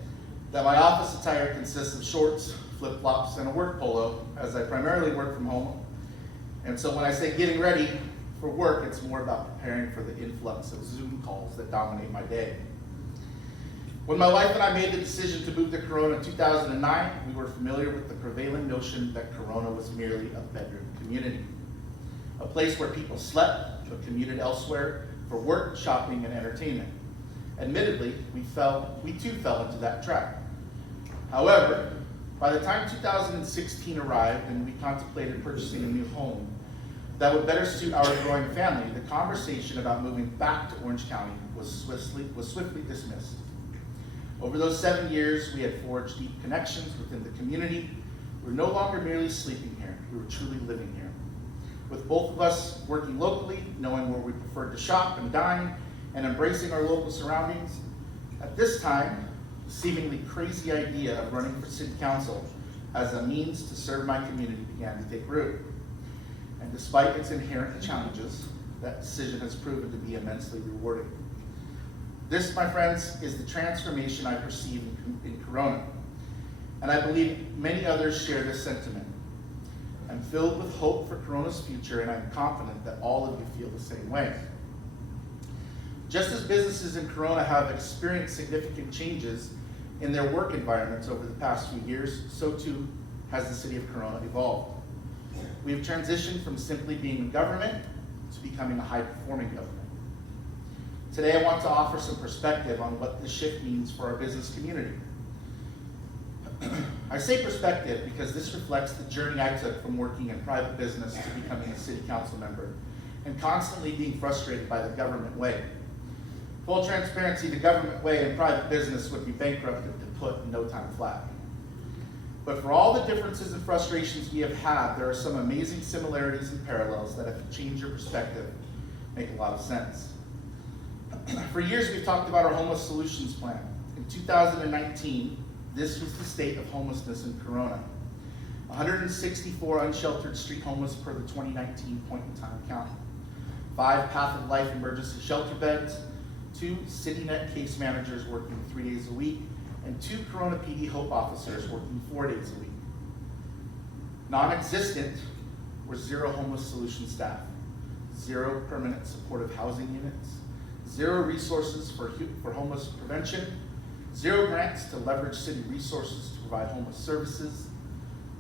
that my office attire consists of shorts, flip-flops, and a work polo, as I primarily work from home. And so when I say getting ready for work, it's more about preparing for the influx of Zoom calls that dominate my day. When my wife and I made the decision to move to Corona in 2009, we were familiar with the prevailing notion that Corona was merely a bedroom community, a place where people slept but commuted elsewhere for work, shopping, and entertainment. Admittedly, we too fell into that trap. However, by the time 2016 arrived and we contemplated purchasing a new home that would better suit our growing family, the conversation about moving back to Orange County was swiftly dismissed. Over those 7 years, we had forged deep connections within the community. We were no longer merely sleeping here, we were truly living here. With both of us working locally, knowing where we preferred to shop and dine, and embracing our local surroundings, at this time, the seemingly crazy idea of running for city council as a means to serve my community began to take root. And despite its inherent challenges, that decision has proven to be immensely rewarding. This, my friends, is the transformation I perceive in Corona. And I believe many others share this sentiment. I'm filled with hope for Corona's future, and I'm confident that all of you feel the same way. Just as businesses in Corona have experienced significant changes in their work environments over the past few years, so too has the city of Corona evolved. We've transitioned from simply being a government to becoming a high-performing government. Today, I want to offer some perspective on what this shift means for our business community. I say perspective because this reflects the journey I took from working in private business to becoming a city council member and constantly being frustrated by the government way. Full transparency, the government way and private business would be bankrupted to put in no time flat. But for all the differences and frustrations we have had, there are some amazing similarities and parallels that, if you change your perspective, make a lot of sense. For years, we've talked about our homeless solutions plan. In 2019, this was the state of homelessness in Corona. 164 unsheltered street homeless per the 2019 point in time count. 5 Path of Life emergency shelter beds, 2 CityNet case managers working 3 days a week, and 2 Corona PD Hope officers working 4 days a week. Non-existent were 0 homeless solution staff, 0 permanent supportive housing units, 0 resources for homeless prevention, 0 grants to leverage city resources to provide homeless services,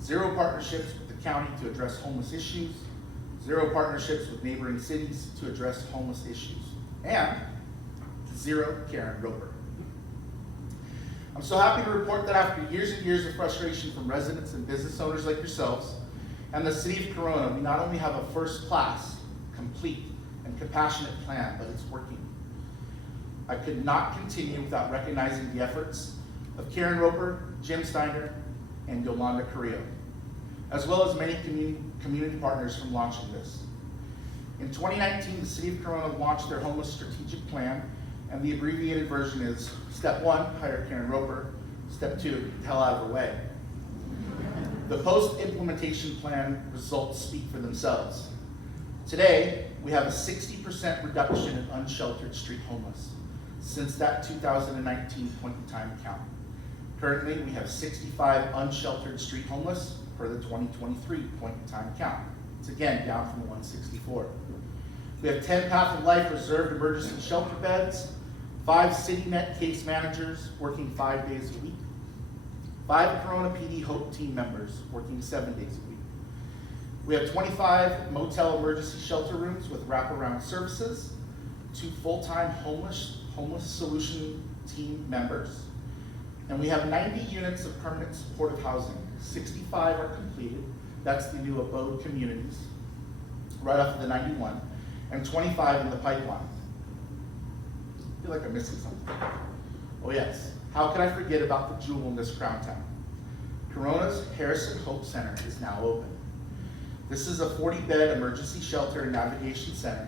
0 partnerships with the county to address homeless issues, 0 partnerships with neighboring cities to address homeless issues, and 0 Karen Roper. I'm so happy to report that after years and years of frustration from residents and business owners like yourselves and the city of Corona, we not only have a first-class, complete, and compassionate plan, but it's working. I could not continue without recognizing the efforts of Karen Roper, Jim Steiner, and Yolanda Carrillo, as well as many community partners from launching this. In 2019, the City of Corona launched their homeless strategic plan, and the abbreviated version is Step 1, hire Karen Roper. Step 2, get the hell out of her way. The post-implementation plan results speak for themselves. Today, we have a 60% reduction in unsheltered street homeless since that 2019 point in time count. Currently, we have 65 unsheltered street homeless per the 2023 point in time count. It's again down from the 164. We have 10 Path of Life reserved emergency shelter beds, 5 CityNet case managers working 5 days a week, 5 Corona PD Hope team members working 7 days a week. We have 25 motel emergency shelter rooms with wraparound services, 2 full-time homeless solution team members, and we have 90 units of permanent supportive housing. 65 are completed. That's the new abode communities, right off of the 91, and 25 in the pipeline. I feel like I'm missing something. Oh yes, how could I forget about the jewel in this crown town? Corona's Harrison Hope Center is now open. This is a 40-bed emergency shelter and navigation center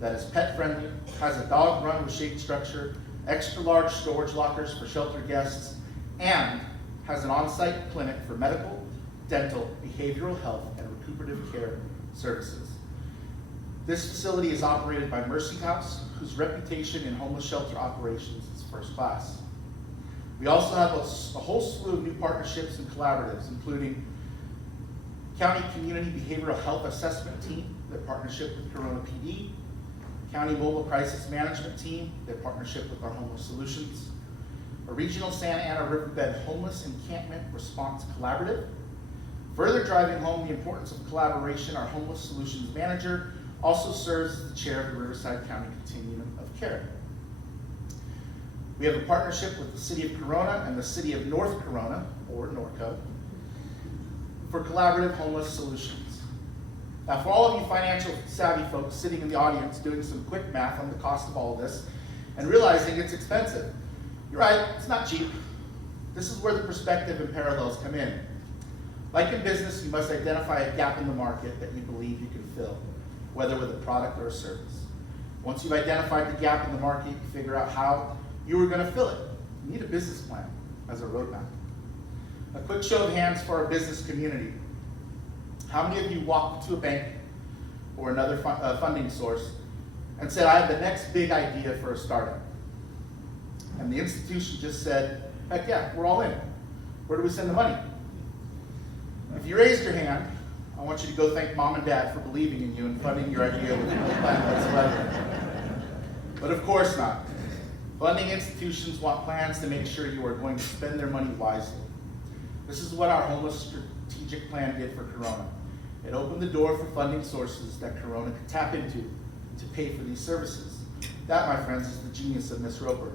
that is pet-friendly, has a dog run with shade structure, extra-large storage lockers for shelter guests, and has an on-site clinic for medical, dental, behavioral health, and recuperative care services. This facility is operated by Mercy House, whose reputation in homeless shelter operations is first class. We also have a whole slew of new partnerships and collaboratives, including County Community Behavioral Health Assessment Team, their partnership with Corona PD, County Mobile Crisis Management Team, their partnership with our Homeless Solutions, a Regional Santa Ana Riverbed Homeless Encampment Response Collaborative. Further driving home the importance of collaboration, our Homeless Solutions Manager also serves as the chair of the Riverside County Continuum of Care. We have a partnership with the City of Corona and the City of North Corona, or Norco, for collaborative homeless solutions. Now, for all of you financial savvy folks sitting in the audience doing some quick math on the cost of all of this and realizing it's expensive, you're right, it's not cheap. This is where the perspective and parallels come in. Like in business, you must identify a gap in the market that you believe you can fill, whether with a product or a service. Once you've identified the gap in the market, you figure out how you are going to fill it. You need a business plan as a roadmap. A quick show of hands for our business community. How many of you walked to a bank or another funding source and said, I have the next big idea for a startup? And the institution just said, heck yeah, we're all in. Where do we send the money? If you raised your hand, I want you to go thank mom and dad for believing in you and funding your idea with no plan whatsoever. But of course not. Funding institutions want plans to make sure you are going to spend their money wisely. This is what our homeless strategic plan did for Corona. It opened the door for funding sources that Corona could tap into to pay for these services. That, my friends, is the genius of Ms. Roper.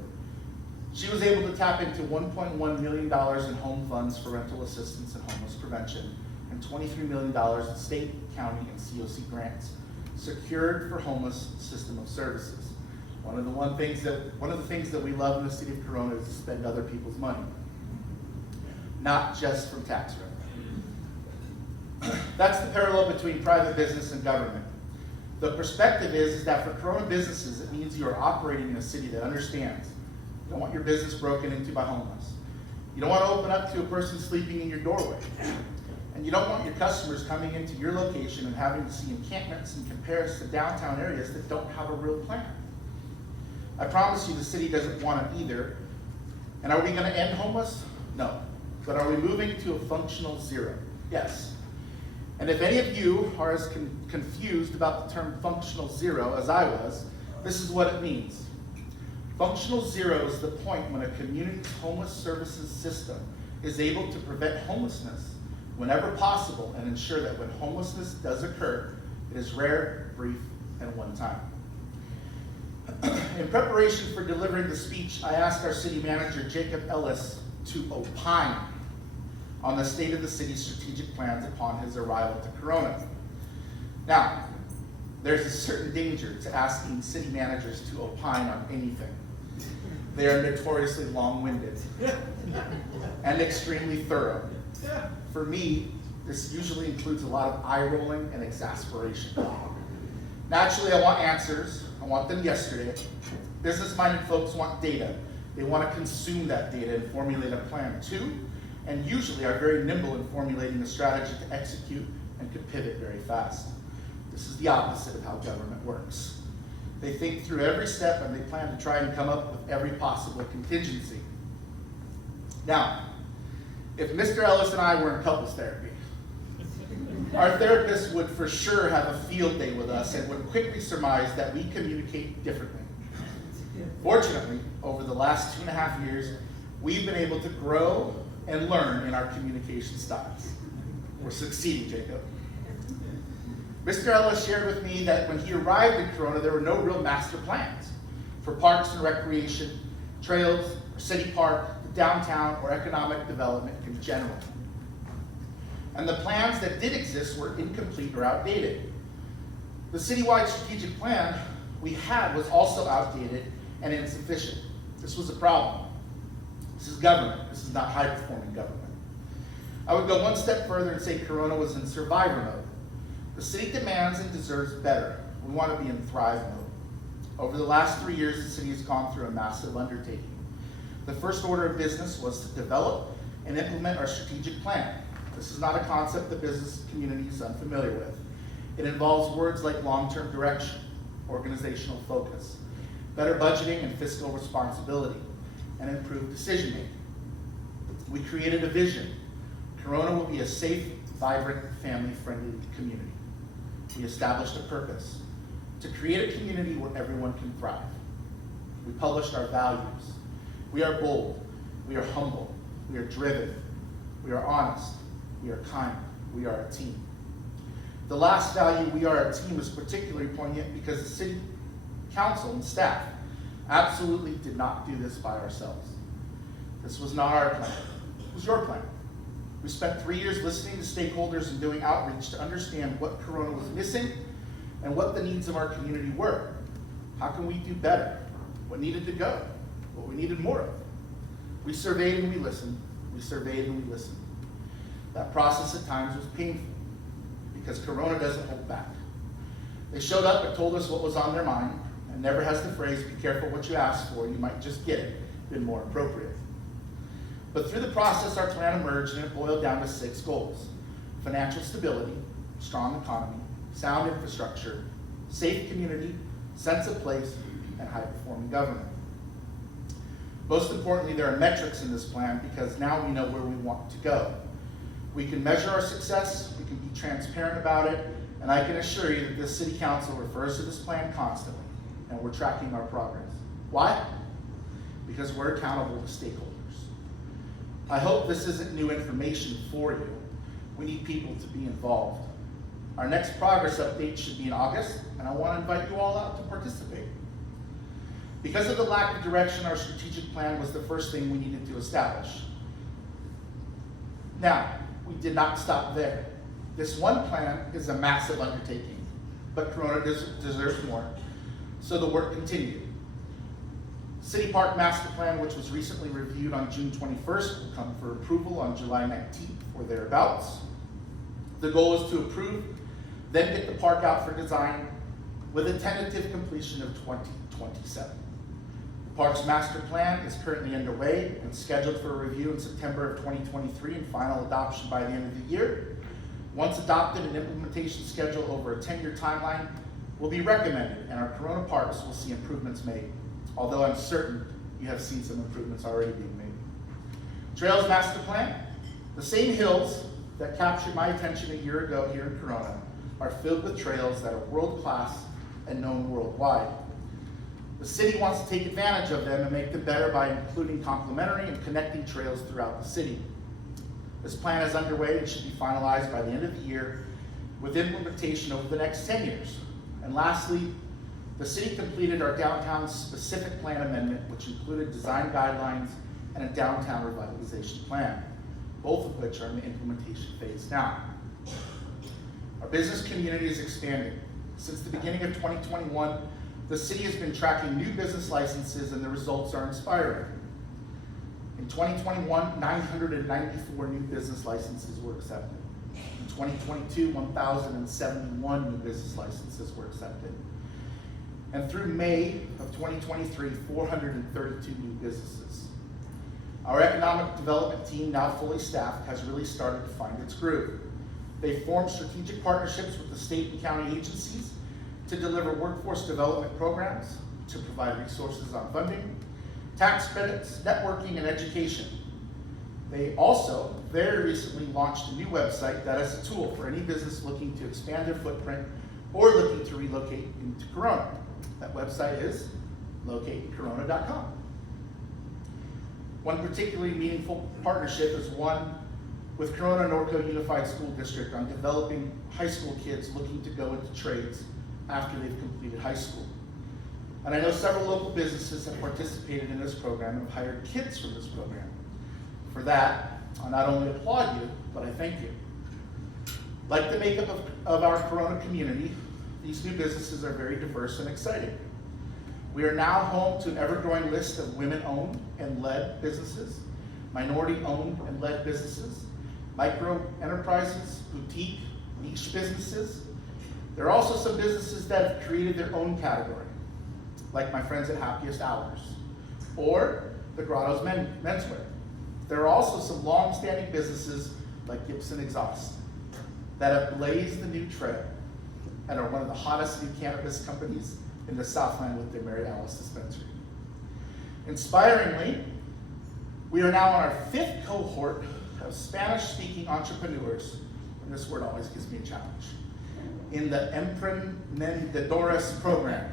She was able to tap into $1.1 million in home funds for rental assistance and homeless prevention, and $23 million in state, county, and COC grants secured for homeless system of services. One of the things that we love in the city of Corona is to spend other people's money, not just from tax revenue. That's the parallel between private business and government. The perspective is that for Corona businesses, it means you are operating in a city that understands. You don't want your business broken into by homeless. You don't want to open up to a person sleeping in your doorway. And you don't want your customers coming into your location and having to see encampments in comparison to downtown areas that don't have a real plan. I promise you the city doesn't want it either. And are we going to end homeless? No. But are we moving to a functional zero? Yes. And if any of you are as confused about the term functional zero as I was, this is what it means. Functional zero is the point when a community's homeless services system is able to prevent homelessness whenever possible and ensure that when homelessness does occur, it is rare, brief, and one time. In preparation for delivering the speech, I asked our city manager, Jacob Ellis, to opine on the state of the city's strategic plans upon his arrival to Corona. Now, there's a certain danger to asking city managers to opine on anything. They are notoriously long-winded and extremely thorough. For me, this usually includes a lot of eye-rolling and exasperation. Naturally, I want answers. I want them yesterday. Business-minded folks want data. They want to consume that data and formulate a plan too, and usually are very nimble in formulating a strategy to execute and can pivot very fast. This is the opposite of how government works. They think through every step and they plan to try and come up with every possible contingency. Now, if Mr. Ellis and I were in couples therapy, our therapist would for sure have a field day with us and would quickly surmise that we communicate differently. Fortunately, over the last 2.5 years, we've been able to grow and learn in our communication styles. We're succeeding, Jacob. Mr. Ellis shared with me that when he arrived in Corona, there were no real master plans for parks and recreation, trails, or city park, the downtown, or economic development in general. And the plans that did exist were incomplete or outdated. The citywide strategic plan we had was also outdated and insufficient. This was a problem. This is government. This is not high-performing government. I would go one step further and say Corona was in survivor mode. The city demands and deserves better. We want to be in thrive mode. Over the last 3 years, the city has gone through a massive undertaking. The first order of business was to develop and implement our strategic plan. This is not a concept the business community is unfamiliar with. It involves words like long-term direction, organizational focus, better budgeting and fiscal responsibility, and improved decision-making. We created a vision. Corona will be a safe, vibrant, family-friendly community. We established a purpose, to create a community where everyone can thrive. We published our values. We are bold, we are humble, we are driven, we are honest, we are kind, we are a team. The last value, we are a team, is particularly poignant because the city council and staff absolutely did not do this by ourselves. This was not our plan, it was your plan. We spent 3 years listening to stakeholders and doing outreach to understand what Corona was missing and what the needs of our community were. How can we do better? What needed to go? What we needed more of? We surveyed and we listened. We surveyed and we listened. That process at times was painful because Corona doesn't hold back. They showed up and told us what was on their mind, and never has the phrase, be careful what you ask for, you might just get it, been more appropriate. But through the process, our plan emerged and it boiled down to 6 goals: financial stability, strong economy, sound infrastructure, safe community, sense of place, and high-performing government. Most importantly, there are metrics in this plan because now we know where we want to go. We can measure our success, we can be transparent about it, and I can assure you that this city council refers to this plan constantly, and we're tracking our progress. Why? Because we're accountable to stakeholders. I hope this isn't new information for you. We need people to be involved. Our next progress update should be in August, and I want to invite you all out to participate. Because of the lack of direction, our strategic plan was the first thing we needed to establish. Now, we did not stop there. This one plan is a massive undertaking, but Corona deserves more, so the work continued. City Park Master Plan, which was recently reviewed on June 21st, will come for approval on July 19th or thereabouts. The goal is to approve, then get the park out for design with a tentative completion of 2027. The Parks Master Plan is currently underway and scheduled for a review in September of 2023 and final adoption by the end of the year. Once adopted, an implementation schedule over a 10-year timeline will be recommended, and our Corona parks will see improvements made. Although I'm certain you have seen some improvements already being made. Trails Master Plan. The same hills that captured my attention a year ago here in Corona are filled with trails that are world-class and known worldwide. The city wants to take advantage of them and make them better by including complementary and connecting trails throughout the city. This plan is underway and should be finalized by the end of the year with implementation over the next 10 years. And lastly, the city completed our downtown specific plan amendment, which included design guidelines and a downtown revitalization plan, both of which are in the implementation phase now. Our business community is expanding. Since the beginning of 2021, the city has been tracking new business licenses and the results are inspiring. In 2021, 994 new business licenses were accepted. In 2022, 1,071 new business licenses were accepted. And through May of 2023, 432 new businesses. Our economic development team, now fully staffed, has really started to find its groove. They formed strategic partnerships with the state and county agencies to deliver workforce development programs, to provide resources on funding, tax credits, networking, and education. They also very recently launched a new website that is a tool for any business looking to expand their footprint or looking to relocate into Corona. That website is locatecorona.com. One particularly meaningful partnership is one with Corona Norco Unified School District on developing high school kids looking to go into trades after they've completed high school. And I know several local businesses have participated in this program and have hired kids from this program. For that, I not only applaud you, but I thank you. Like the makeup of our Corona community, these new businesses are very diverse and exciting. We are now home to an ever-growing list of women-owned and led businesses, minority-owned and led businesses, micro enterprises, boutique, niche businesses, There are also some businesses that have created their own category, like my friends at Happiest Hours, or the Grotto's Menswear. There are also some long-standing businesses like Gibson Exhaust that have blazed the new trail and are one of the hottest new cannabis companies in the Southland with their Mary Alice dispensary. Inspiringly, we are now on our 5th cohort of Spanish-speaking entrepreneurs, and this word always gives me a challenge, in the Emprendedores program.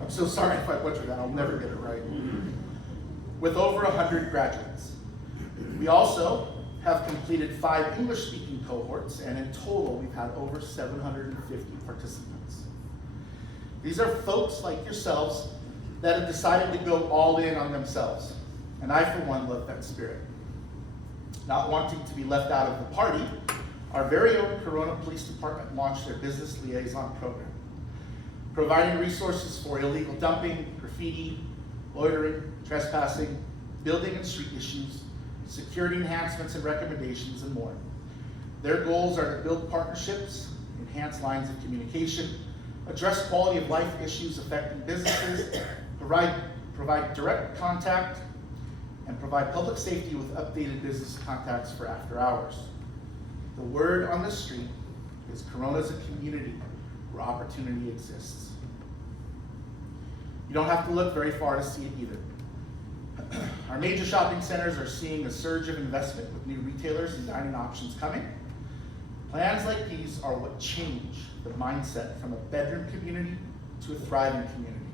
I'm so sorry if I butchered that, I'll never get it right. With over 100 graduates. We also have completed 5 English-speaking cohorts, and in total, we've had over 750 participants. These are folks like yourselves that have decided to go all in on themselves. And I, for one, love that spirit. Not wanting to be left out of the party, our very own Corona Police Department launched their Business Liaison Program, providing resources for illegal dumping, graffiti, loitering, trespassing, building and street issues, security enhancements and recommendations, and more. Their goals are to build partnerships, enhance lines of communication, address quality of life issues affecting businesses, provide direct contact, and provide public safety with updated business contacts for after hours. The word on the street is Corona is a community where opportunity exists. You don't have to look very far to see it either. Our major shopping centers are seeing a surge of investment with new retailers and dining options coming. Plans like these are what change the mindset from a bedroom community to a thriving community.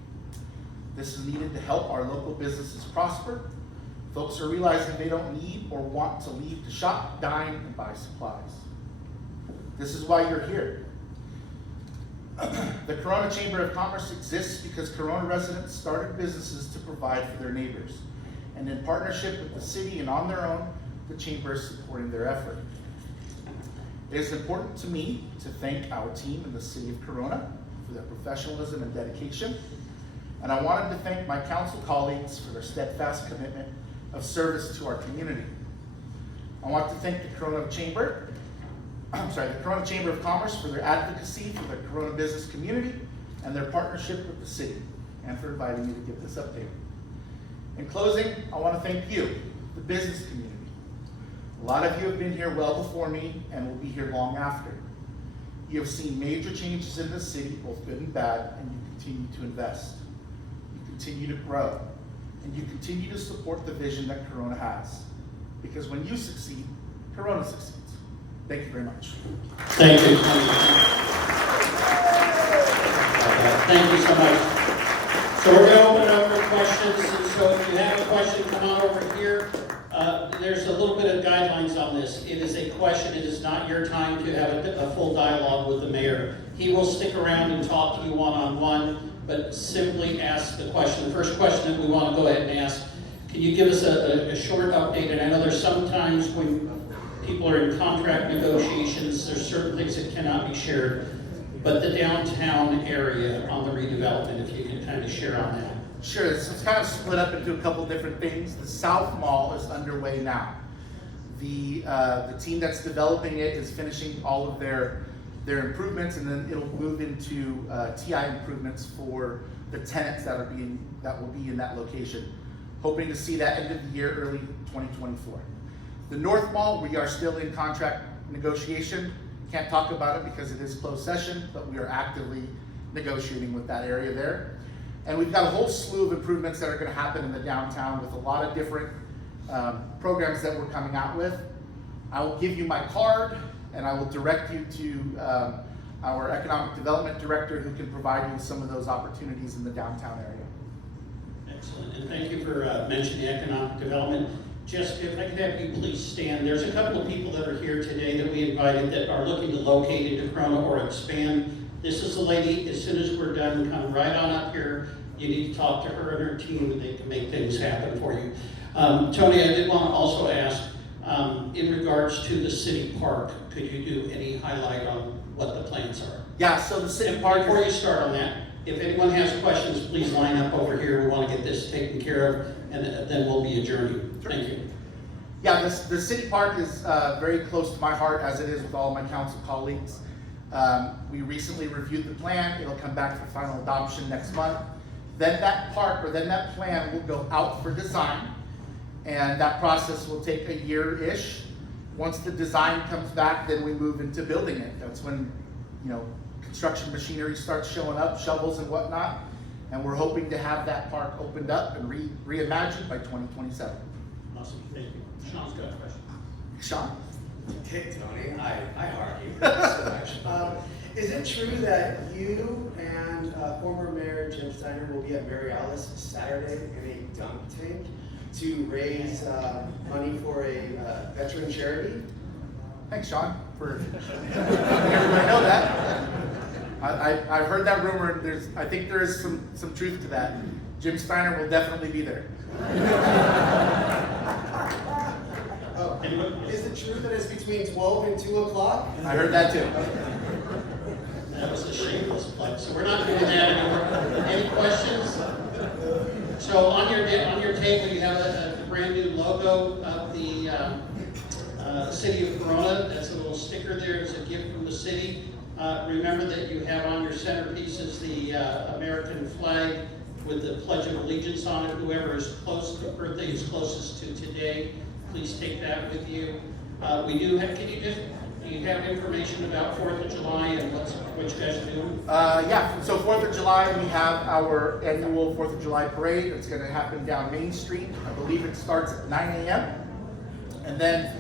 This is needed to help our local businesses prosper. Folks are realizing they don't need or want to leave to shop, dine, and buy supplies. This is why you're here. The Corona Chamber of Commerce exists because Corona residents started businesses to provide for their neighbors. And in partnership with the city and on their own, the Chamber is supporting their effort. It is important to me to thank our team in the city of Corona for their professionalism and dedication. And I wanted to thank my council colleagues for their steadfast commitment of service to our community. I want to thank the Corona Chamber of Commerce for their advocacy for the Corona business community and their partnership with the city, and for inviting me to give this update. In closing, I want to thank you, the business community. A lot of you have been here well before me and will be here long after. You have seen major changes in this city, both good and bad, and you continue to invest. You continue to grow, and you continue to support the vision that Corona has. Because when you succeed, Corona succeeds. Thank you very much. Thank you. Thank you so much. So we're going to open it up for questions, and so if you have a question, come on over here. There's a little bit of guidelines on this. It is a question. It is not your time to have a full dialogue with the mayor. He will stick around and talk to you one-on-one, but simply ask the question. The first question that we want to go ahead and ask, can you give us a short update? And I know there's sometimes when people are in contract negotiations, there's certain things that cannot be shared, but the downtown area on the redevelopment, if you can kind of share on that. Sure, it's kind of split up into a couple different things. The South Mall is underway now. The team that's developing it is finishing all of their improvements, and then it'll move into TI improvements for the tenants that will be in that location. Hoping to see that end of the year, early 2024. The North Mall, we are still in contract negotiation. Can't talk about it because it is closed session, but we are actively negotiating with that area there. And we've got a whole slew of improvements that are going to happen in the downtown with a lot of different programs that we're coming out with. I will give you my card, and I will direct you to our economic development director, who can provide you with some of those opportunities in the downtown area. Excellent, and thank you for mentioning economic development. Jessica, if I could have you please stand. There's a couple of people that are here today that we invited that are looking to locate into Corona or expand. This is the lady. As soon as we're done, come right on up here. You need to talk to her and her team, and they can make things happen for you. Tony, I did want to also ask, in regards to the city park, could you do any highlight on what the plans are? Yeah, so the city park. Before you start on that, if anyone has questions, please line up over here. We want to get this taken care of, and then we'll be adjourning. Sure. Thank you. Yeah, the city park is very close to my heart, as it is with all my council colleagues. We recently reviewed the plan. It'll come back for final adoption next month. Then that plan will go out for design, and that process will take a year-ish. Once the design comes back, then we move into building it. That's when, construction machinery starts showing up, shovels and whatnot, and we're hoping to have that park opened up and reimagined by 2027. Awesome, thank you. Sean's got a question. Sean? Hey, Tony, I heart you. Thanks so much. Is it true that you and former Mayor Jim Steiner will be at Mayoral Saturday in a dunk tank to raise money for a veteran charity? Thanks, Sean, for letting everybody know that. I've heard that rumor. I think there is some truth to that. Jim Steiner will definitely be there. Oh, is it true that it's between 12 and 2 o'clock? I heard that too. That was a shameless plug, so we're not doing that anymore. Any questions? So on your table, you have a brand new logo of the City of Corona. That's a little sticker there. It's a gift from the city. Remember that you have on your centerpieces the American flag with the Pledge of Allegiance on it. Whoever is birthday is closest to today, please take that with you. We do have, do you have information about 4th of July and what you guys are doing? Yeah, so 4th of July, we have our annual 4th of July parade. It's going to happen down Main Street. I believe it starts at 9 a.m. And then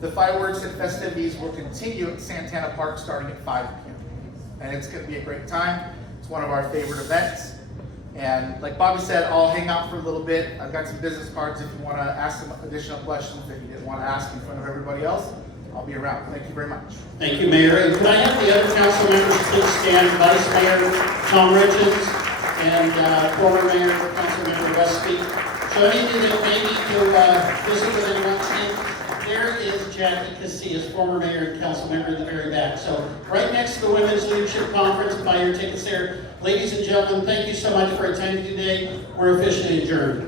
the fireworks and festivities will continue at Santana Park starting at 5 p.m. And it's going to be a great time. It's one of our favorite events. And like Bobby said, I'll hang out for a little bit. I've got some business cards if you want to ask some additional questions that you didn't want to ask in front of everybody else. I'll be around. Thank you very much. Thank you, Mayor. And can I have the other council members please stand? Vice Mayor Tom Richards and former Mayor Councilmember Westby. So any of you that may need to visit with anyone's team, there is Jackie Casillas, former Mayor and Council Member in the very back. So right next to the Women's Leadership Conference, buy your tickets there. Ladies and gentlemen, thank you so much for attending today. We're officially adjourned.